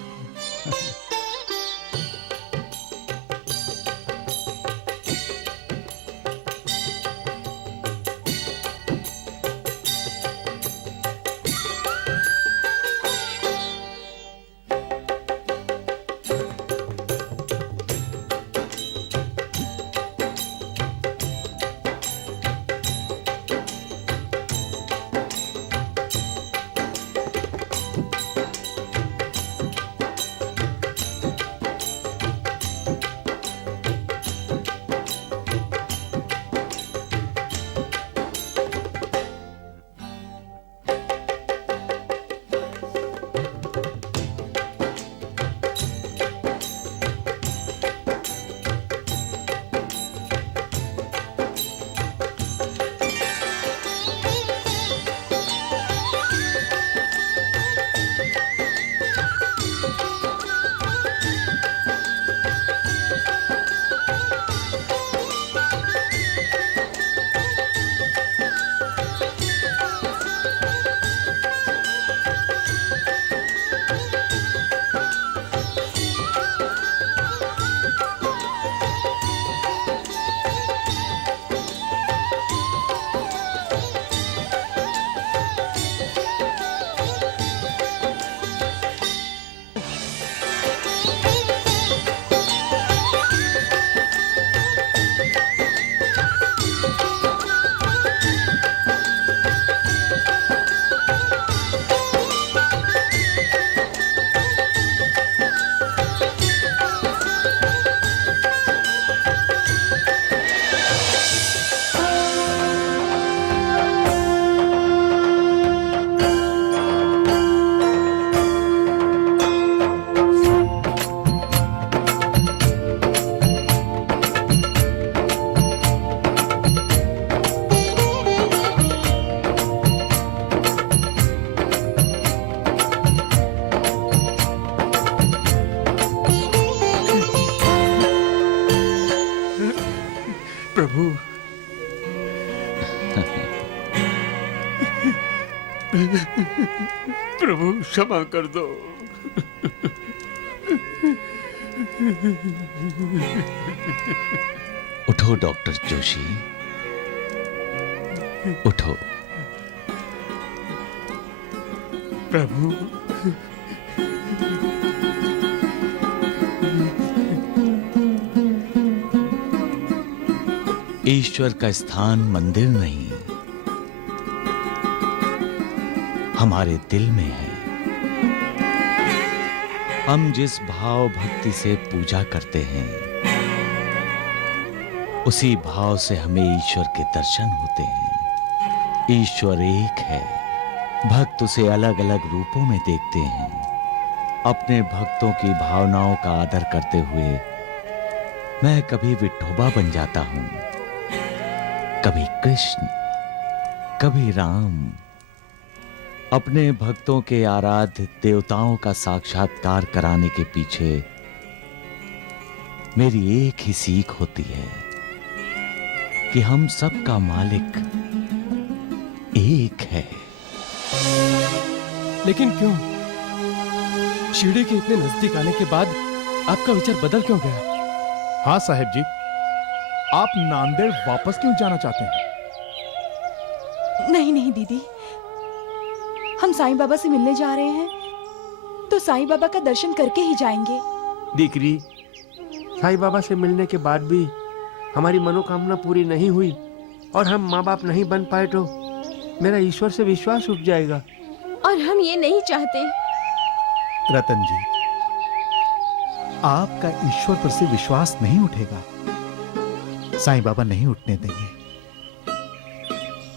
प्रभु, प्रभु क्षमा कर दो। उठो डॉक्टर जोशी, उठो। प्रभु, ईश्वर का स्थान मंदिर नहीं, हमारे दिल में है। हम जिस भाव भक्ति से पूजा करते हैं, उसी भाव से हमें ईश्वर के दर्शन होते हैं। ईश्वर एक है, भक्त उसे अलग अलग रूपों में देखते हैं। अपने भक्तों की भावनाओं का आदर करते हुए मैं कभी विठोबा बन जाता हूं, कभी कृष्ण, कभी राम। अपने भक्तों के आराध्य देवताओं का साक्षात्कार कराने के पीछे मेरी एक ही सीख होती है कि हम सबका मालिक एक है। लेकिन क्यों? शिरडी के इतने नजदीक आने के बाद आपका विचार बदल क्यों गया? हाँ साहेब जी, आप नांदेड़ वापस क्यों जाना चाहते हैं? नहीं नहीं दीदी, हम साईं बाबा से मिलने जा रहे हैं तो साईं बाबा का दर्शन करके ही जाएंगे। दीकरी, साईं बाबा से मिलने के बाद भी हमारी मनोकामना पूरी नहीं हुई और हम माँ बाप नहीं बन पाए तो मेरा ईश्वर से विश्वास उठ जाएगा। और हम ये नहीं चाहते। रतन जी, आपका ईश्वर पर से विश्वास नहीं उठेगा, साईं बाबा नहीं उठने देंगे।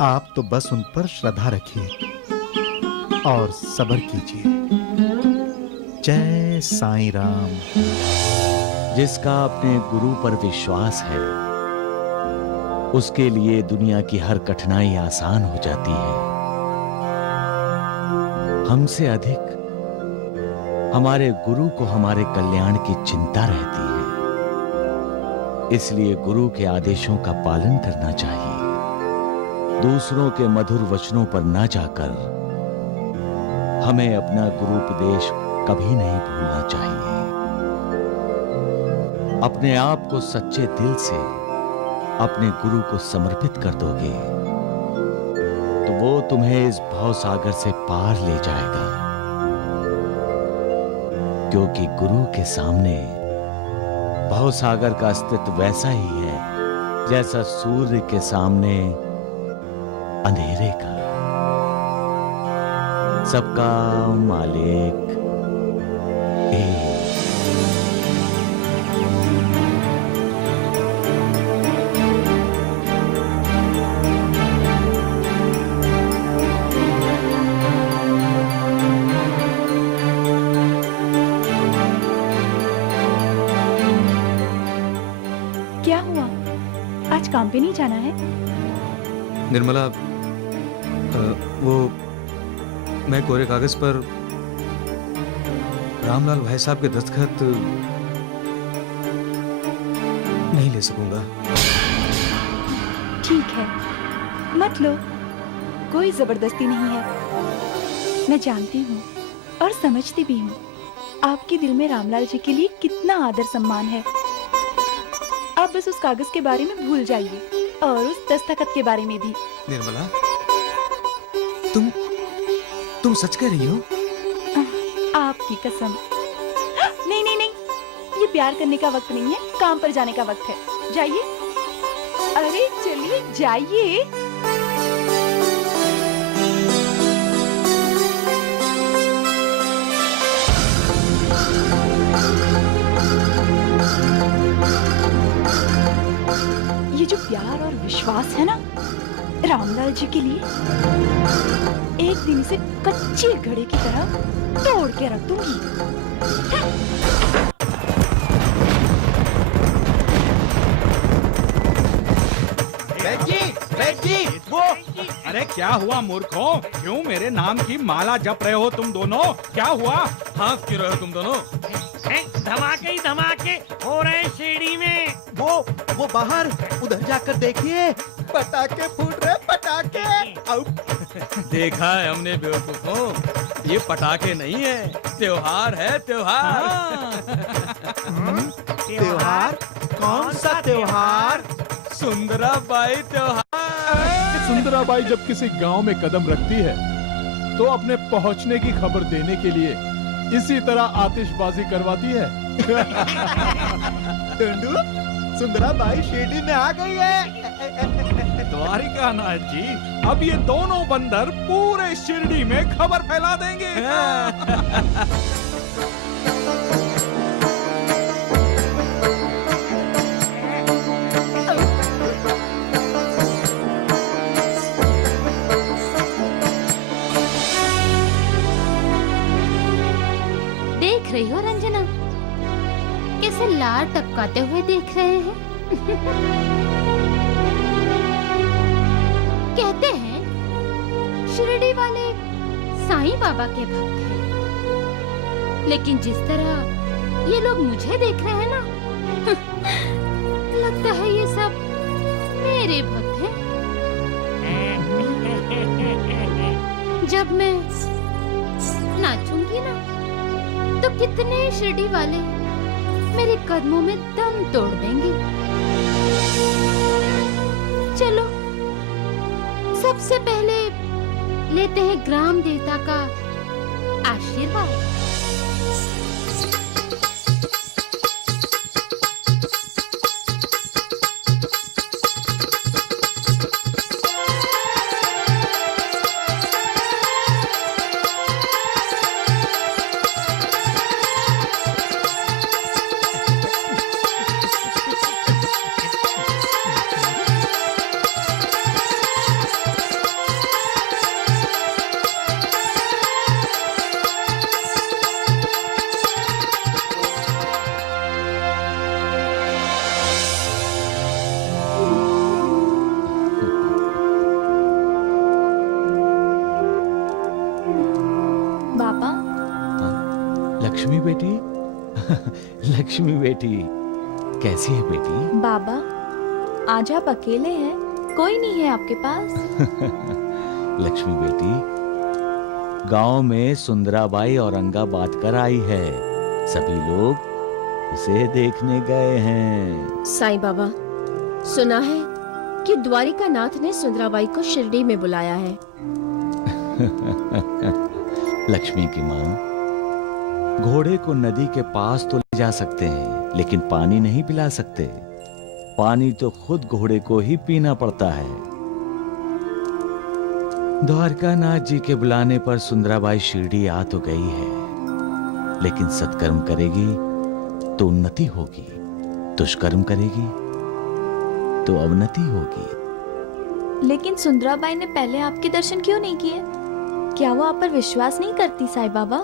आप तो बस उन पर श्रद्धा रखिए और सब्र कीजिए। जय साईं राम। जिसका अपने गुरु पर विश्वास है उसके लिए दुनिया की हर कठिनाई आसान हो जाती है। हमसे अधिक हमारे गुरु को हमारे कल्याण की चिंता रहती है। इसलिए गुरु के आदेशों का पालन करना चाहिए। दूसरों के मधुर वचनों पर न जाकर हमें अपना गुरुपदेश कभी नहीं भूलना चाहिए। अपने आप को सच्चे दिल से अपने गुरु को समर्पित कर दोगे तो वो तुम्हें इस भवसागर से पार ले जाएगा, क्योंकि गुरु के सामने भवसागर का अस्तित्व वैसा ही है जैसा सूर्य के सामने अंधेरे का। सबका मालिक एक। क्या हुआ, आज काम पे नहीं जाना है? निर्मला, वो मैं कोरे कागज पर रामलाल भाई साहब के दस्तखत नहीं ले सकूंगा। ठीक है, मत लो, कोई जबरदस्ती नहीं है। मैं जानती हूँ और समझती भी हूँ आपके दिल में रामलाल जी के लिए कितना आदर सम्मान है। आप बस उस कागज के बारे में भूल जाइए और उस दस्तखत के बारे में भी। निर्मला, तुम सच कह रही हो? आपकी कसम। नहीं नहीं नहीं, ये प्यार करने का वक्त नहीं है, काम पर जाने का वक्त है। जाइए, अरे चलिए जाइए। ये जो प्यार और विश्वास है ना रामलाल जी के लिए, एक दिन इसे कच्चे घड़े की तरह तोड़ के रख दूंगी। बेटी, वो अरे क्या हुआ मूर्खों? क्यों मेरे नाम की माला जप रहे हो तुम दोनों? क्या हुआ? हाँ, क्यों रहे हो तुम दोनों? धमाके ही धमाके हो रहे हैं शिरडी में। वो बाहर उधर जाकर देखिए, पटाखे फूट रहे, पटाखे। देखा है हमने बेवकूफों, ये पटाखे नहीं है, त्योहार है, त्योहार। त्योहार? कौन सा त्योहार? सुंदराबाई त्योहार। सुंदराबाई जब किसी गांव में कदम रखती है तो अपने पहुंचने की खबर देने के लिए इसी तरह आतिशबाजी करवाती है। टुंडू, सुंदराबाई शिरडी में आ गई है। द्वारिकानाथ जी, अब ये दोनों बंदर पूरे शिरडी में खबर फैला देंगे। देख रही हो रंजना, कैसे लार टपकाते हुए देख रहे हैं। कहते हैं शिरडी वाले साईं बाबा के भक्त हैं, लेकिन जिस तरह ये लोग मुझे देख रहे हैं ना, लगता है ये सब मेरे भक्त हैं। जब मैं नाचूंगी ना तो कितने शिरडी वाले मेरे कदमों में दम तोड़ देंगे। चलो, सबसे पहले लेते हैं ग्राम देवता का आशीर्वाद। बाबा, लक्ष्मी बेटी लक्ष्मी बेटी, कैसी है बेटी? बाबा आज आप अकेले हैं, कोई नहीं है आपके पास? लक्ष्मी बेटी, गांव में सुंदराबाई औरंगा बात कर आई है। सभी लोग उसे देखने गए हैं। साईं बाबा, सुना है कि द्वारिका नाथ ने सुंदराबाई को शिरडी में बुलाया है। लक्ष्मी की मां, घोड़े को नदी के पास तो ले जा सकते हैं, लेकिन पानी नहीं पिला सकते। पानी तो खुद घोड़े को ही पीना पड़ता है। द्वारका नाथ जी के बुलाने पर सुंदराबाई शिरडी आ तो गई है, लेकिन सत्कर्म करेगी तो उन्नति होगी, दुष्कर्म करेगी तो अवनति होगी। लेकिन सुंदराबाई ने पहले आपके दर्शन क्यों नहीं किए? क्या वो आप पर विश्वास नहीं करती साईं बाबा?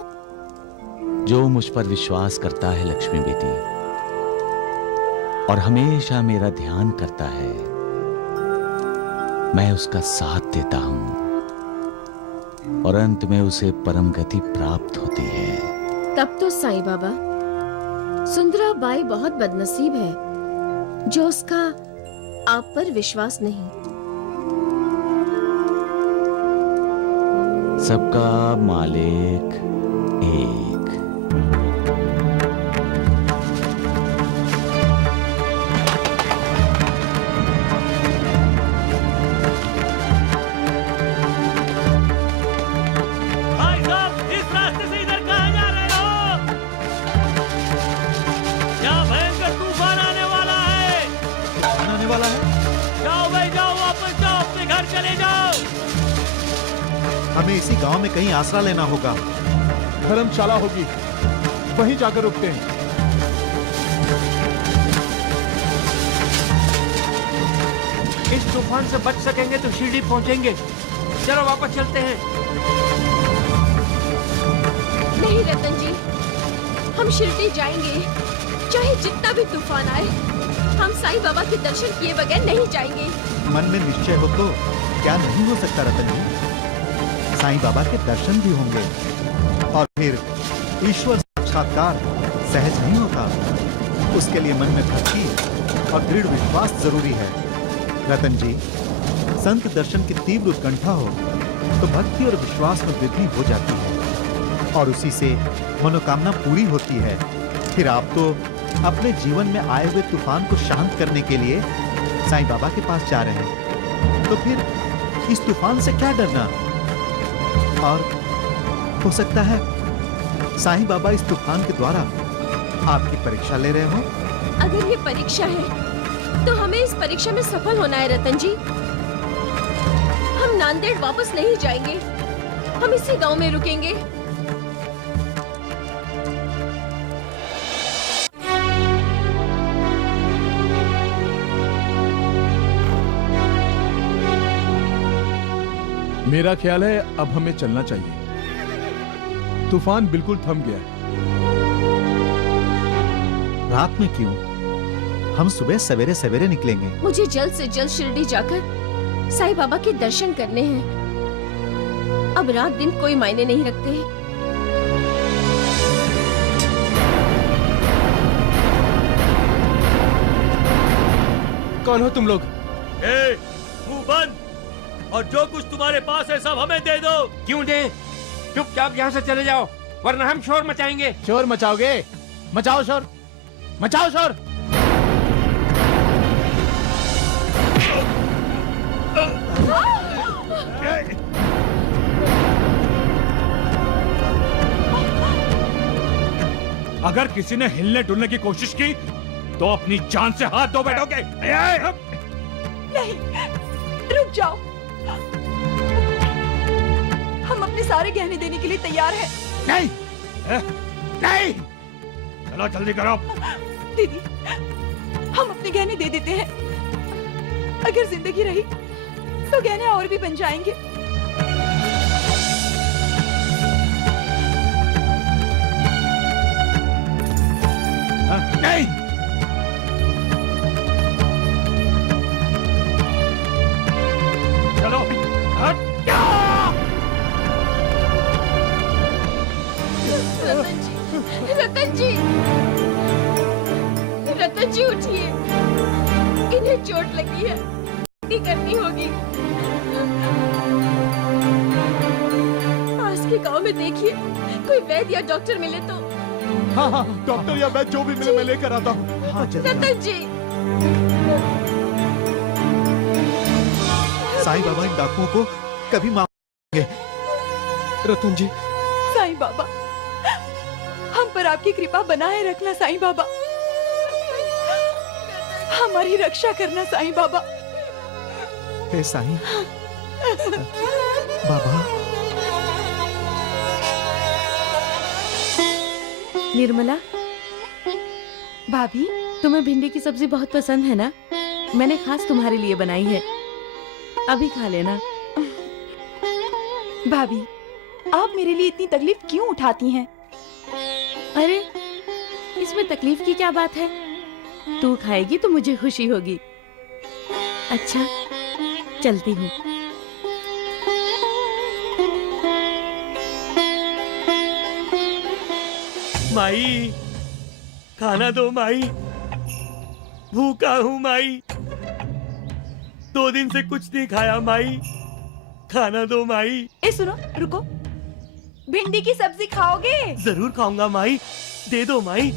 जो मुझ पर विश्वास करता है लक्ष्मी बेटी, और हमेशा मेरा ध्यान करता है, मैं उसका साथ देता हूं, और अंत में उसे परम गति प्राप्त होती है। तब तो साईं बाबा, सुंदराबाई बहुत बदनसीब है जो उसका आप पर विश्वास नहीं। सबका मालिक एक। भाई साहब, इस रास्ते से इधर कहाँ जा रहे हो? यहाँ भयंकर तूफान आने वाला है। तूफान आने वाला है? जाओ भाई जाओ, वापस जाओ, अपने घर चले जाओ। हमें इसी गांव में कहीं आसरा लेना होगा। धर्मशाला होगी, वहीं जाकर रुकते हैं। इस तूफान से बच सकेंगे तो शिरडी पहुंचेंगे। चलो वापस चलते हैं। नहीं रतन जी, हम शिरडी जाएंगे, चाहे जितना भी तूफान आए। हम साईं बाबा के दर्शन किए बगैर नहीं जाएंगे। मन में निश्चय हो तो क्या नहीं हो सकता रतन जी? साईं बाबा के दर्शन भी होंगे, और फिर ईश्वर साक्षात्कार सहज नहीं होता। उसके लिए मन में भक्ति और दृढ़ विश्वास जरूरी है। रतन जी, संत दर्शन की तीव्र उत्कंठा हो तो भक्ति और विश्वास में वृद्धि हो जाती है, और उसी से मनोकामना पूरी होती है। फिर आप तो अपने जीवन में आए हुए तूफान को शांत करने के लिए साईं बाबा के पास जा रहे हैं, तो फिर इस तूफान से क्या डरना? और हो सकता है साईं बाबा इस तूफान के द्वारा आपकी परीक्षा ले रहे हो। अगर ये परीक्षा है तो हमें इस परीक्षा में सफल होना है रतन जी। हम नांदेड़ वापस नहीं जाएंगे, हम इसी गांव में रुकेंगे। मेरा ख्याल है अब हमें चलना चाहिए। तूफान बिल्कुल थम गया है। रात में क्यों? हम सुबह सवेरे सवेरे निकलेंगे। मुझे जल्द से जल्द शिरडी जाकर साईं बाबा के दर्शन करने हैं। अब रात दिन कोई मायने नहीं रखते। कौन हो तुम लोग? मुंह बंद, और जो कुछ तुम्हारे पास है सब हमें दे दो। क्यों दे? चुपचाप यहाँ से चले जाओ, वरना हम शोर मचाएंगे। शोर मचाओगे? मचाओ शोर, मचाओ शोर। अगर किसी ने हिलने डुलने की कोशिश की तो अपनी जान से हाथ धो बैठोगे। नहीं, रुक जाओ। हम अपने सारे गहने देने के लिए तैयार हैं। नहीं, नहीं, चलो जल्दी करो। दीदी, हम अपने गहने दे देते हैं। अगर जिंदगी रही तो गहने और भी बन जाएंगे। नहीं, चलो। रतन जी, रतन जी उठिए, इन्हें चोट लगी है, करनी होगी। पास के गांव में देखिए, कोई वैद्य या डॉक्टर मिले तो। हाँ हाँ, डॉक्टर या वैद्य जो भी मिले मैं लेकर आता हूँ। हाँ, रतन जी, साईं बाबा इन डाकुओं को कभी मारेंगे। रतन जी, साईं बाबा, हम पर आपकी कृपा बनाए रखना साईं बाबा। हमारी रक्षा करना साईं बाबा। हे साईं बाबा। निर्मला, भाभी, तुम्हें भिंडी की सब्जी बहुत पसंद है ना? मैंने खास तुम्हारे लिए बनाई है, अभी खा लेना। भाभी, आप मेरे लिए इतनी तकलीफ क्यों उठाती हैं? अरे, इसमें तकलीफ की क्या बात है? तू खाएगी तो मुझे खुशी होगी। अच्छा, चलती हूँ। माई, खाना दो माई, भूखा हूँ माई, 2 दिन से कुछ नहीं खाया माई, खाना दो माई। ए सुनो, रुको, भिंडी की सब्जी खाओगे? जरूर खाऊंगा माई, दे दो माई।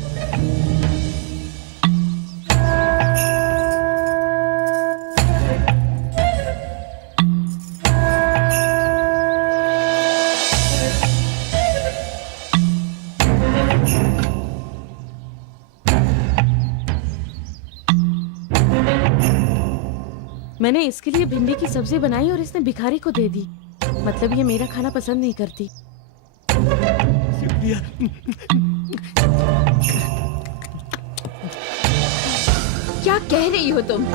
मैंने इसके लिए भिंडी की सब्जी बनाई और इसने भिखारी को दे दी। मतलब ये मेरा खाना पसंद नहीं करती। शुक्रिया। क्या कह रही हो तुम?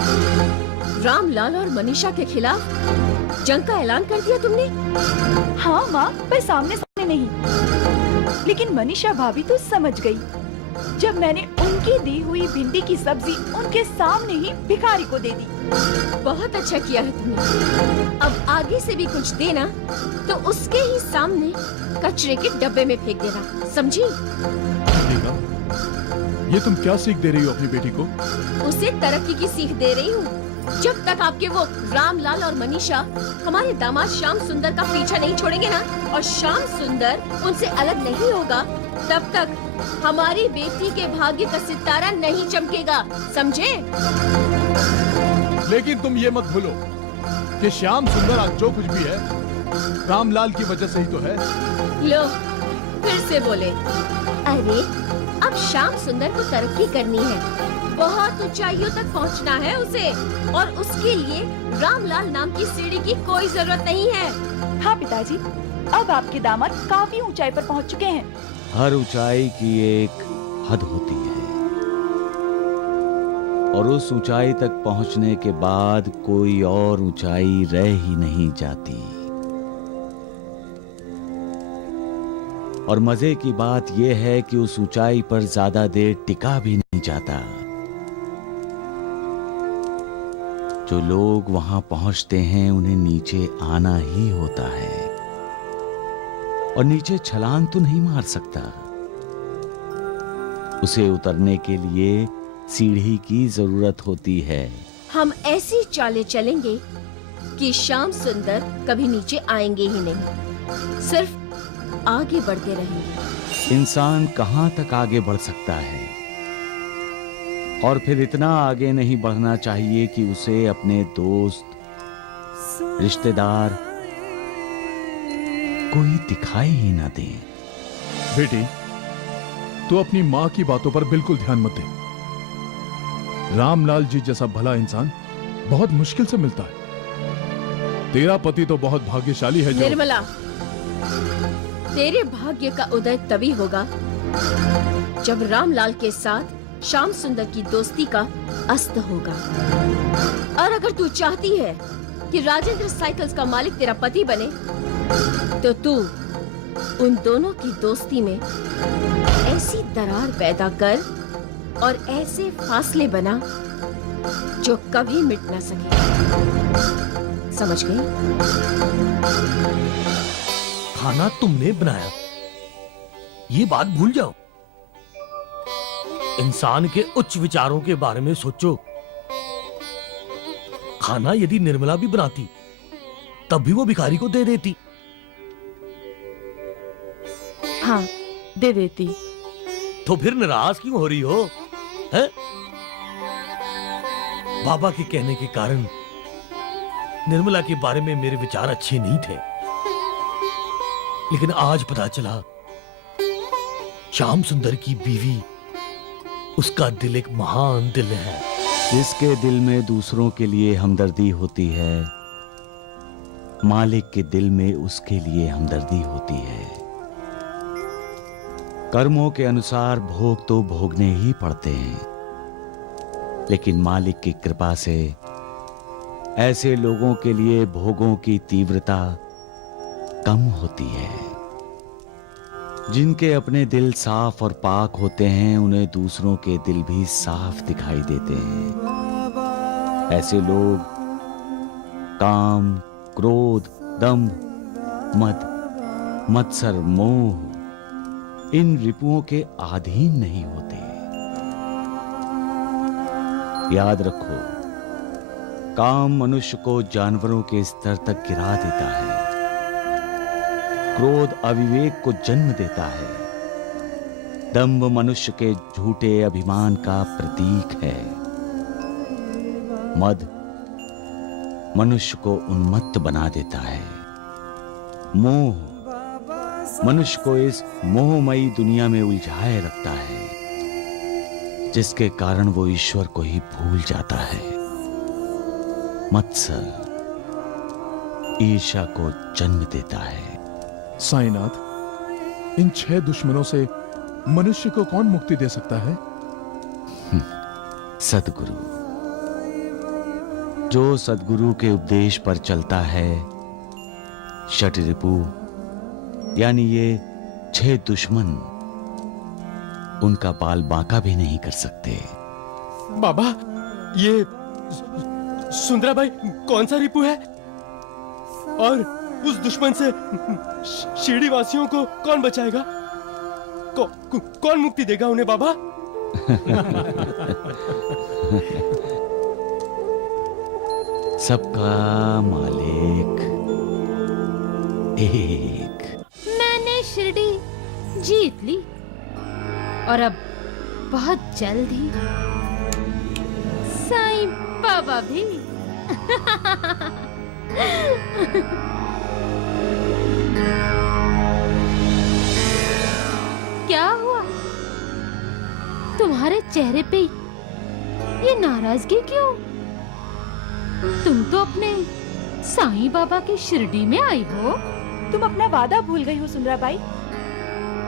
रामलाल और मनीषा के खिलाफ जंग का ऐलान कर दिया तुमने? हाँ माँ, पर सामने सामने नहीं। लेकिन मनीषा भाभी तो समझ गई जब मैंने उनकी दी हुई भिंडी की सब्जी उनके सामने ही भिखारी को दे दी। बहुत अच्छा किया है तुमने। अब आगे से भी कुछ देना तो उसके ही सामने कचरे के डब्बे में फेंक देना, समझी? ये तुम क्या सीख दे रही हो अपनी बेटी को? उसे तरक्की की सीख दे रही हूँ। जब तक आपके वो रामलाल और मनीषा हमारे दामाद श्याम सुंदर का पीछा नहीं छोड़ेंगे ना, और श्याम सुंदर उनसे अलग नहीं होगा, तब तक हमारी बेटी के भाग्य का सितारा नहीं चमकेगा, समझे? लेकिन तुम ये मत भूलो कि श्याम सुंदर आज जो कुछ भी है रामलाल की वजह से ही तो है। लो, फिर से बोले। अरे, अब श्याम सुंदर को तरक्की करनी है, बहुत ऊंचाइयों तक पहुंचना है उसे, और उसके लिए रामलाल नाम की सीढ़ी की कोई जरूरत नहीं है। हाँ पिताजी, अब आपके दामाद काफी ऊंचाई पर पहुंच चुके हैं। हर ऊंचाई की एक हद होती है और उस ऊंचाई तक पहुंचने के बाद कोई और ऊंचाई रह ही नहीं जाती। और मजे की बात यह है कि उस ऊंचाई पर ज्यादा देर टिका भी नहीं जाता। जो लोग वहां पहुंचते हैं उन्हें नीचे आना ही होता है, और नीचे छलांग तो नहीं मार सकता। उसे उतरने के लिए सीढ़ी की जरूरत होती है। हम ऐसी चालें चलेंगे कि श्याम सुंदर कभी नीचे आएंगे ही नहीं, सिर्फ आगे बढ़ते रहेंगे। इंसान कहां तक आगे बढ़ सकता है, और फिर इतना आगे नहीं बढ़ना चाहिए कि उसे अपने दोस्त, रिश्तेदार कोई दिखाई ही ना दे। बेटी, तू अपनी माँ की बातों पर बिल्कुल ध्यान मत दे। रामलाल जी जैसा भला इंसान बहुत मुश्किल से मिलता है। तेरा पति तो बहुत भाग्यशाली है जो निर्मला, तेरे भाग्य का उदय तभी होगा जब रामलाल के साथ श्याम सुंदर की दोस्ती का अस्त होगा। और अगर तू चाहती है कि राजेंद्र साइकिल्स का मालिक तेरा पति बने, तो तू उन दोनों की दोस्ती में ऐसी दरार पैदा कर और ऐसे फासले बना जो कभी मिट ना सके। समझ गई? खाना तुमने बनाया, ये बात भूल जाओ। इंसान के उच्च विचारों के बारे में सोचो। खाना यदि निर्मला भी बनाती तब भी वो भिखारी को दे देती। हाँ, दे देती। तो फिर नाराज क्यों हो रही हो? हैं? बाबा के कहने के कारण निर्मला के बारे में मेरे विचार अच्छे नहीं थे, लेकिन आज पता चला श्याम सुंदर की बीवी, उसका दिल एक महान दिल है। जिसके दिल में दूसरों के लिए हमदर्दी होती है, मालिक के दिल में उसके लिए हमदर्दी होती है। कर्मों के अनुसार भोग तो भोगने ही पड़ते हैं, लेकिन मालिक की कृपा से ऐसे लोगों के लिए भोगों की तीव्रता कम होती है। जिनके अपने दिल साफ और पाक होते हैं, उन्हें दूसरों के दिल भी साफ दिखाई देते हैं। ऐसे लोग काम, क्रोध, दंभ, मद, मत्सर, मोह, इन रिपुओं के अधीन नहीं होते। याद रखो, काम मनुष्य को जानवरों के स्तर तक गिरा देता है। क्रोध अविवेक को जन्म देता है। दंभ मनुष्य के झूठे अभिमान का प्रतीक है। मद मनुष्य को उन्मत्त बना देता है। मोह मनुष्य को इस मोहमयी दुनिया में उलझाए रखता है, जिसके कारण वो ईश्वर को ही भूल जाता है। मत्सर ईर्ष्या को जन्म देता है। साईनाथ, इन 6 दुश्मनों से मनुष्य को कौन मुक्ति दे सकता है? सद्गुरु। जो सद्गुरु के उपदेश पर चलता है, षटरिपु यानी ये 6 दुश्मन उनका बाल बांका भी नहीं कर सकते। बाबा, ये सुंदराबाई कौन सा रिपु है? और उस दुश्मन से शिरडी वासियों को कौन बचाएगा? कौन मुक्ति देगा उन्हें बाबा? सबका मालिक एक। मैंने शिरडी जीत ली और अब बहुत जल्द ही साईं बाबा भी। क्या हुआ? तुम्हारे चेहरे पे ये नाराजगी क्यों? तुम तो अपने साईं बाबा के शिरडी में आई हो। तुम अपना वादा भूल गई हो सुंदराबाई।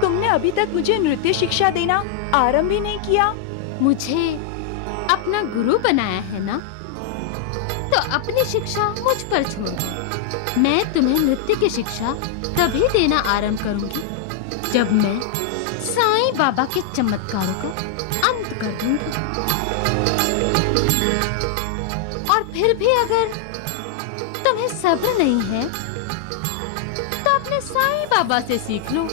तुमने अभी तक मुझे नृत्य शिक्षा देना आरंभ ही नहीं किया। मुझे अपना गुरु बनाया है ना, तो अपनी शिक्षा मुझ पर छोड़ो। मैं तुम्हें नृत्य की शिक्षा तभी देना आरंभ करूंगी जब मैं साईं बाबा के चमत्कारों का अंत कर दूंगी। और फिर भी अगर तुम्हें सब्र नहीं है, तो अपने साईं बाबा से सीख लो।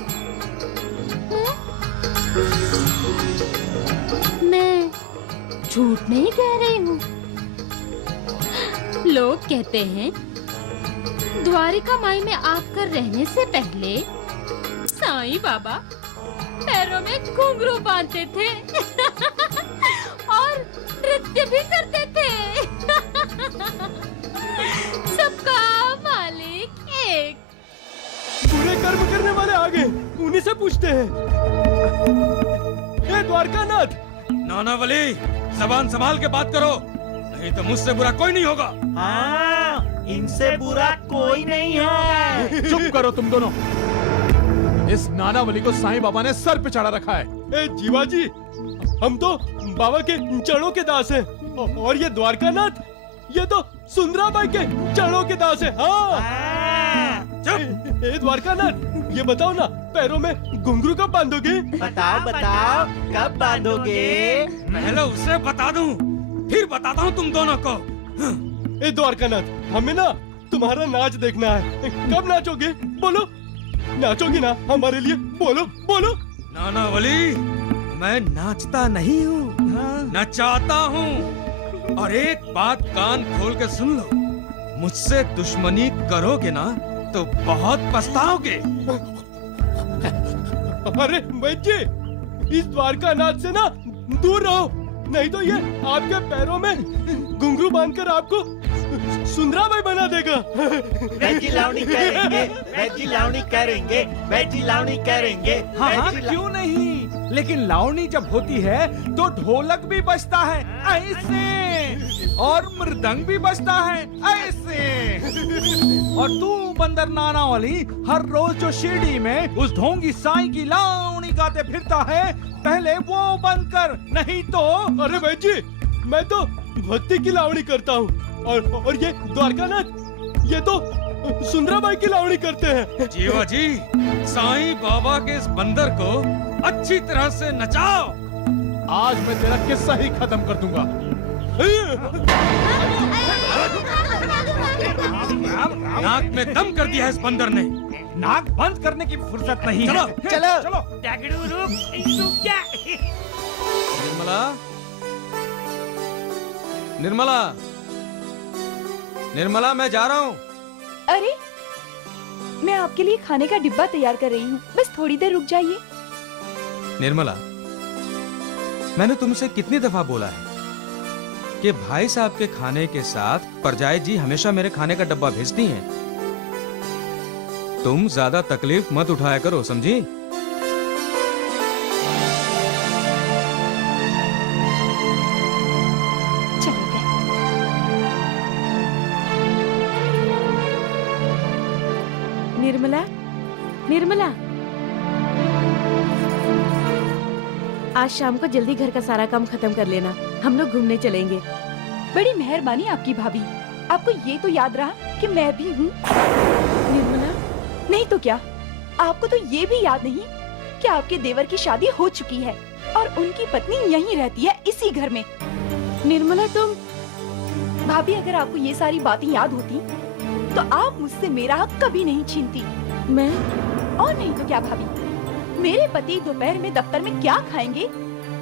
मैं झूठ नहीं कह रही हूँ। लोग कहते हैं द्वारिका माई में आकर रहने से पहले साईं बाबा पैरों में घुंघरू बांधते थे और नृत्य भी करते थे। सबका मालिक एक। बुरे कर्म करने वाले आ गए, उन्हीं से पूछते हैं। द्वारकानाथ। नानावली, जबान संभाल के बात करो, नहीं तो मुझसे बुरा कोई नहीं होगा। हाँ, इनसे बुरा कोई नहीं है। चुप करो तुम दोनों। इस नानावली को साईं बाबा ने सर पे चढ़ा रखा है। ए जीवाजी, हम तो बाबा के चरणों के दास हैं, और ये द्वारकानाथ, ये तो सुंदराबाई के चरणों के दास है। हाँ। ए द्वारकानाथ, ये बताओ ना, पैरों में घुंघरू कब बांधोगे? बताओ बताओ, कब बांधोगे? पहले उसे बता दूं, फिर बताता हूँ तुम दोनों को। ए द्वारकानाथ, हमें ना तुम्हारा नाच देखना है। कब नाचोगे? बोलो, नाचोगे ना हमारे लिए? बोलो बोलो। नानावली, मैं नाचता नहीं हूँ, नचाता हूँ। और एक बात कान खोल के सुन लो, मुझसे दुश्मनी करोगे ना तो बहुत पछताओगे। अरे वैद्य जी, इस द्वारकानाथ से ना दूर रहो, नहीं तो ये आपके पैरों में घुंघरू बांधकर आपको सुंदराबाई बना देगा। वैजी लावणी करेंगे, वैजी लावणी करेंगे, वैजी लावणी करेंगे। हाँ हाँ, क्यों नहीं? लेकिन लावणी जब होती है तो ढोलक भी बजता है ऐसे, और मृदंग भी बजता है ऐसे। और तू बंदर नानावली हर रोज जो शिरडी में उस ढोंगी साईं की लावणी गाते फिरता है, पहले वो बंद कर, नहीं तो। अरे वैद्य जी, मैं तो भक्ति की लावणी करता हूँ, और ये द्वारकानाथ, ये तो सुंदराबाई की लावणी करते हैं। जीवा जी, साईं बाबा के इस बंदर को अच्छी तरह से नचाओ। आज मैं तेरा किस्सा ही खत्म कर दूंगा। नाक में दम कर दिया है इस बंदर ने। नाक बंद करने की फुर्सत नहीं चलो, है। चलो चलो। निर्मला, निर्मला, निर्मला, मैं जा रहा हूँ। अरे, मैं आपके लिए खाने का डिब्बा तैयार कर रही हूँ, बस थोड़ी देर रुक जाइए। निर्मला, मैंने तुमसे कितनी दफा बोला है कि भाई साहब के खाने के साथ परजाई जी हमेशा मेरे खाने का डब्बा भेजती हैं। तुम ज्यादा तकलीफ मत उठाया करो, समझी? निर्मला, निर्मला, आज शाम को जल्दी घर का सारा काम खत्म कर लेना, हम लोग घूमने चलेंगे। बड़ी मेहरबानी आपकी भाभी, आपको ये तो याद रहा कि मैं भी हूँ। निर्मला, नहीं तो क्या, आपको तो ये भी याद नहीं कि आपके देवर की शादी हो चुकी है और उनकी पत्नी यहीं रहती है, इसी घर में। निर्मला, तुम भाभी, अगर आपको ये सारी बातें याद होती तो आप मुझसे मेरा हक कभी नहीं छीनती। मैं? और नहीं तो क्या भाभी, मेरे पति दोपहर में दफ्तर में क्या खाएंगे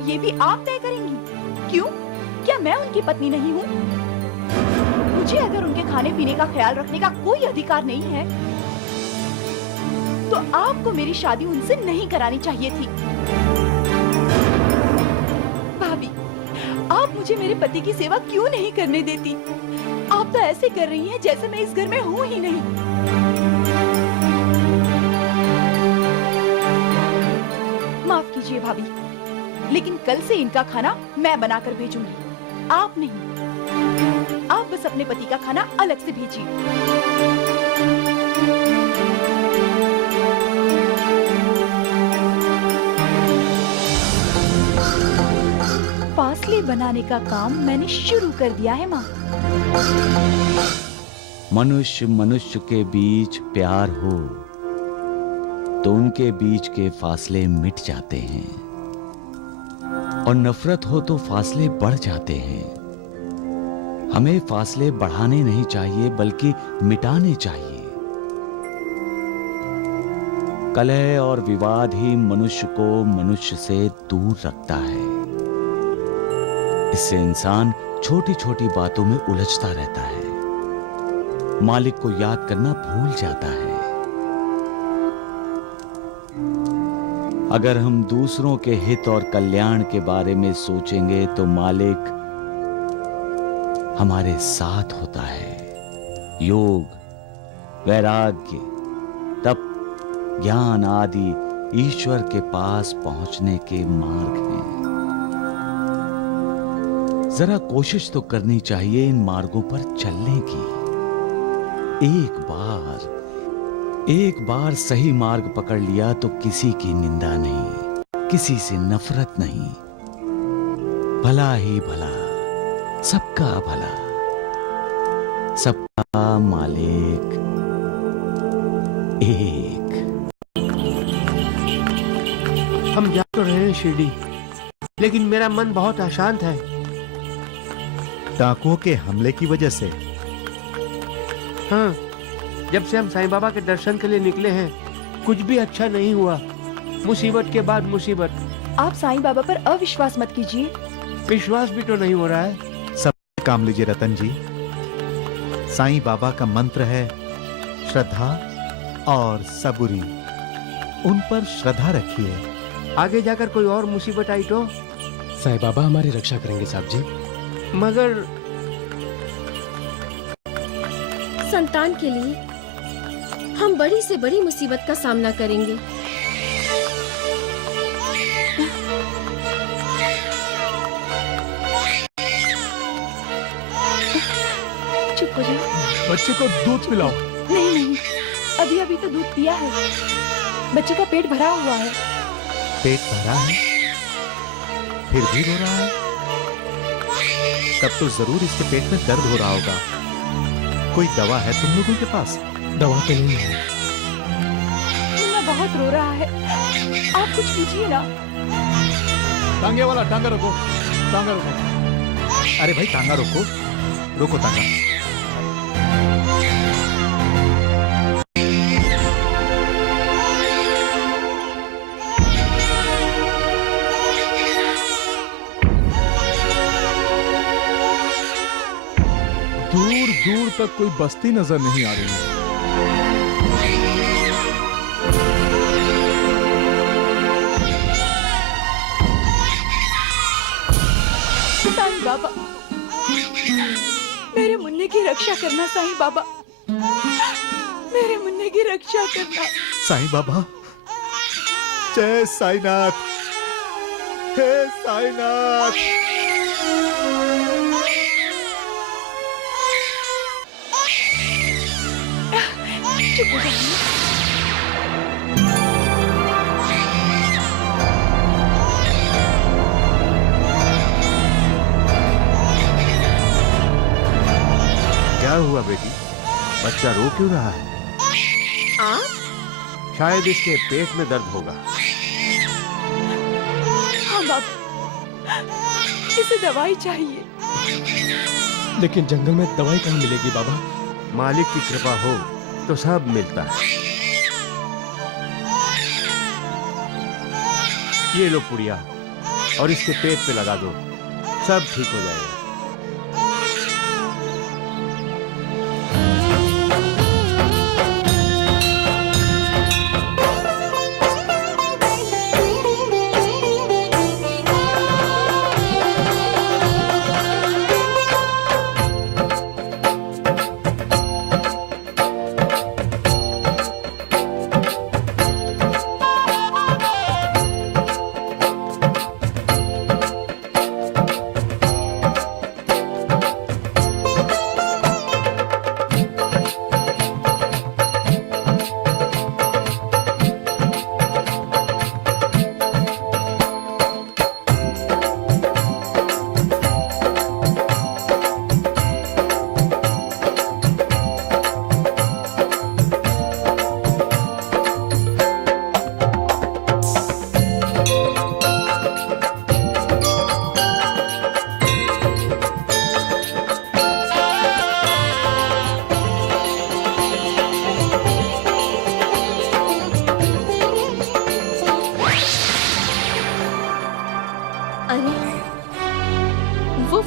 ये भी आप तय करेंगी। क्यों? क्या मैं उनकी पत्नी नहीं हूँ? मुझे अगर उनके खाने पीने का ख्याल रखने का कोई अधिकार नहीं है तो आपको मेरी शादी उनसे नहीं करानी चाहिए थी। भाभी, आप मुझे मेरे पति की सेवा क्यों नहीं करने देती? आप तो ऐसे कर रही हैं जैसे मैं इस घर में हूँ ही नहीं। माफ कीजिए भाभी, लेकिन कल से इनका खाना मैं बनाकर भेजूंगी, आप नहीं। आप बस अपने पति का खाना अलग से भेजिए। फासले बनाने का काम मैंने शुरू कर दिया है माँ। मनुष्य मनुष्य के बीच प्यार हो तो उनके बीच के फासले मिट जाते हैं, और नफरत हो तो फासले बढ़ जाते हैं। हमें फासले बढ़ाने नहीं चाहिए बल्कि मिटाने चाहिए। कलह और विवाद ही मनुष्य को मनुष्य से दूर रखता है। इससे इंसान छोटी छोटी बातों में उलझता रहता है, मालिक को याद करना भूल जाता है। अगर हम दूसरों के हित और कल्याण के बारे में सोचेंगे तो मालिक हमारे साथ होता है। योग, वैराग्य, तप, ज्ञान आदि ईश्वर के पास पहुंचने के मार्ग हैं। जरा कोशिश तो करनी चाहिए इन मार्गों पर चलने की। एक बार सही मार्ग पकड़ लिया तो किसी की निंदा नहीं, किसी से नफरत नहीं। भला ही भला, सबका भला, सबका मालिक एक। हम जा तो रहे हैं शिरडी, लेकिन मेरा मन बहुत अशांत है। डाकुओं के हमले की वजह से? हाँ, जब से हम साईं बाबा के दर्शन के लिए निकले हैं, कुछ भी अच्छा नहीं हुआ। मुसीबत के बाद मुसीबत। आप साईं बाबा पर अविश्वास मत कीजिए। विश्वास भी तो नहीं हो रहा है। सब काम लीजिए रतन जी। साईं बाबा का मंत्र है श्रद्धा और सबूरी। उन पर श्रद्धा रखिए। आगे जाकर कोई और मुसीबत आई तो? साईं बाबा हमारी रक्षा करेंगे साहब जी। मगर संतान के लिए हम बड़ी से बड़ी मुसीबत का सामना करेंगे। चुप हो जाओ। बच्चे को दूध पिलाओ। नहीं नहीं, अभी अभी तो दूध पिया है। बच्चे का पेट भरा हुआ है। पेट भरा है फिर भी रो रहा है? तब तो जरूर इसके पेट में दर्द हो रहा होगा। कोई दवा है तुम लोगों के पास? दवा तो नहीं है। मुन्ना बहुत रो रहा है, आप कुछ कीजिए ना। टांगे वाला टांगा रोको, टांगा रोको। अरे भाई टांगा रोको, रोको टांगा। दूर दूर तक कोई बस्ती नजर नहीं आ रही है। साईं बाबा, मेरे मुन्ने की रक्षा करना। साईं बाबा, मेरे मुन्ने की रक्षा करना। साईं बाबा, जय साईनाथ। हे साईनाथ। चुप हो जाइए। क्या हुआ बेटी? बच्चा रो क्यों रहा है? आप? शायद इसके पेट में दर्द होगा। हाँ बाबा, इसे दवाई चाहिए। लेकिन जंगल में दवाई कहाँ मिलेगी बाबा? मालिक की कृपा हो तो सब मिलता है। ये लो पुड़िया और इसके पेट पे लगा दो, सब ठीक हो जाएगा।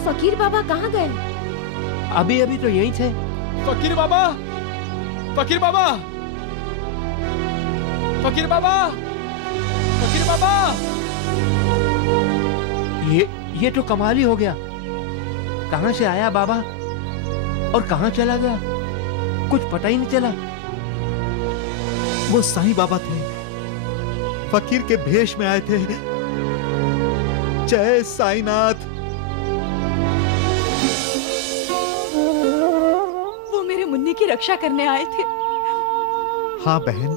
फकीर बाबा कहाँ गए? अभी अभी तो यही थे। फकीर बाबा, फकीर बाबा, फकीर बाबा, फकीर बाबा। ये तो कमाल ही हो गया। कहां से आया बाबा और कहां चला गया, कुछ पता ही नहीं चला। वो साईं बाबा थे, फकीर के भेष में आए थे। जय साईनाथ। वो मेरे मुन्नी की रक्षा करने आए थे। हाँ बहन,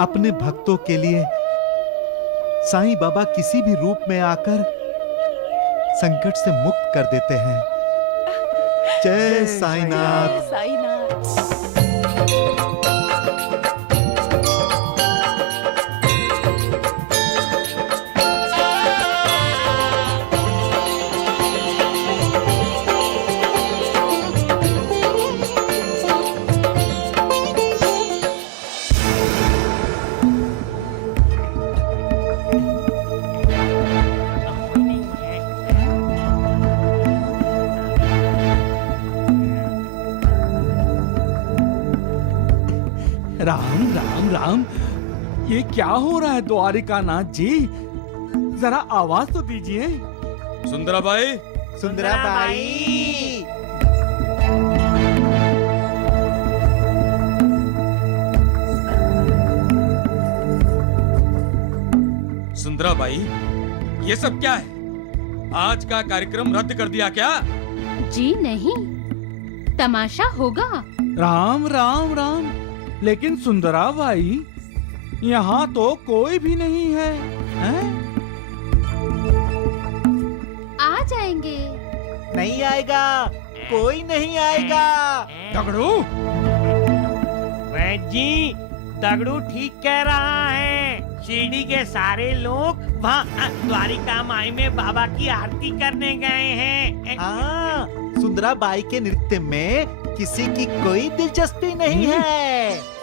अपने भक्तों के लिए साईं बाबा किसी भी रूप में आकर संकट से मुक्त कर देते हैं। जय साईनाथ। साईनाथ। राम राम राम, ये क्या हो रहा है द्वारिका नाथ जी? जरा आवाज तो दीजिए। सुंदराबाई, सुंदराबाई। सुंदराबाई, ये सब क्या है? आज का कार्यक्रम रद्द कर दिया क्या? जी नहीं, तमाशा होगा। राम राम राम, लेकिन सुंदराबाई, यहाँ तो कोई भी नहीं है, हैं? आ जाएंगे। नहीं आएगा, कोई नहीं आएगा। दगड़ू, वैद्य जी, दगड़ू ठीक कह रहा है। शिरडी के सारे लोग वहाँ द्वारिका माई में बाबा की आरती करने गए हैं। हाँ, सुंदराबाई के नृत्य में किसी की कोई दिलचस्पी नहीं है।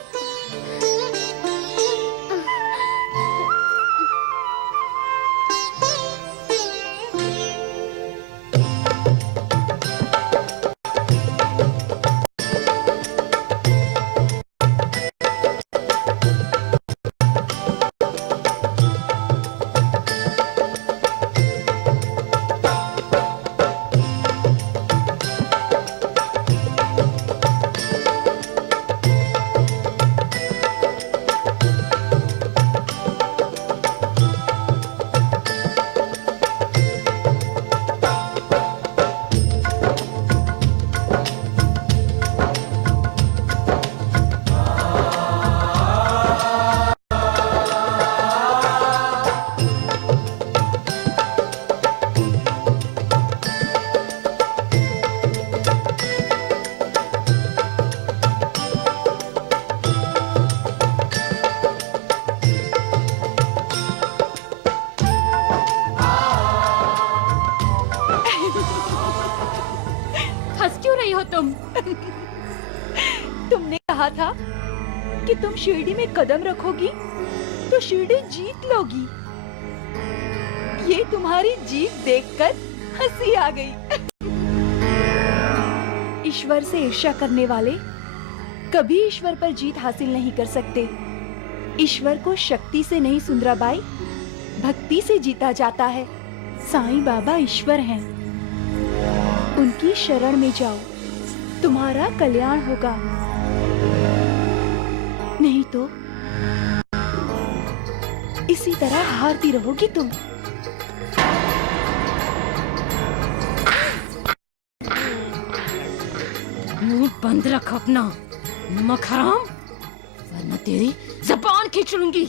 तुमने कहा था कि तुम शिरडी में कदम रखोगी तो शिरडी जीत लोगी। ये तुम्हारी जीत देखकर हंसी आ गई। ईश्वर से ईर्ष्या करने वाले कभी ईश्वर पर जीत हासिल नहीं कर सकते। ईश्वर को शक्ति से नहीं सुंदराबाई, भक्ति से जीता जाता है। साईं बाबा ईश्वर हैं, उनकी शरण में जाओ, तुम्हारा कल्याण होगा। नहीं तो इसी तरह हारती रहोगी तुम। मुंह बंद रख अपना मखराम, वरना तेरी ज़बान खींच लूंगी।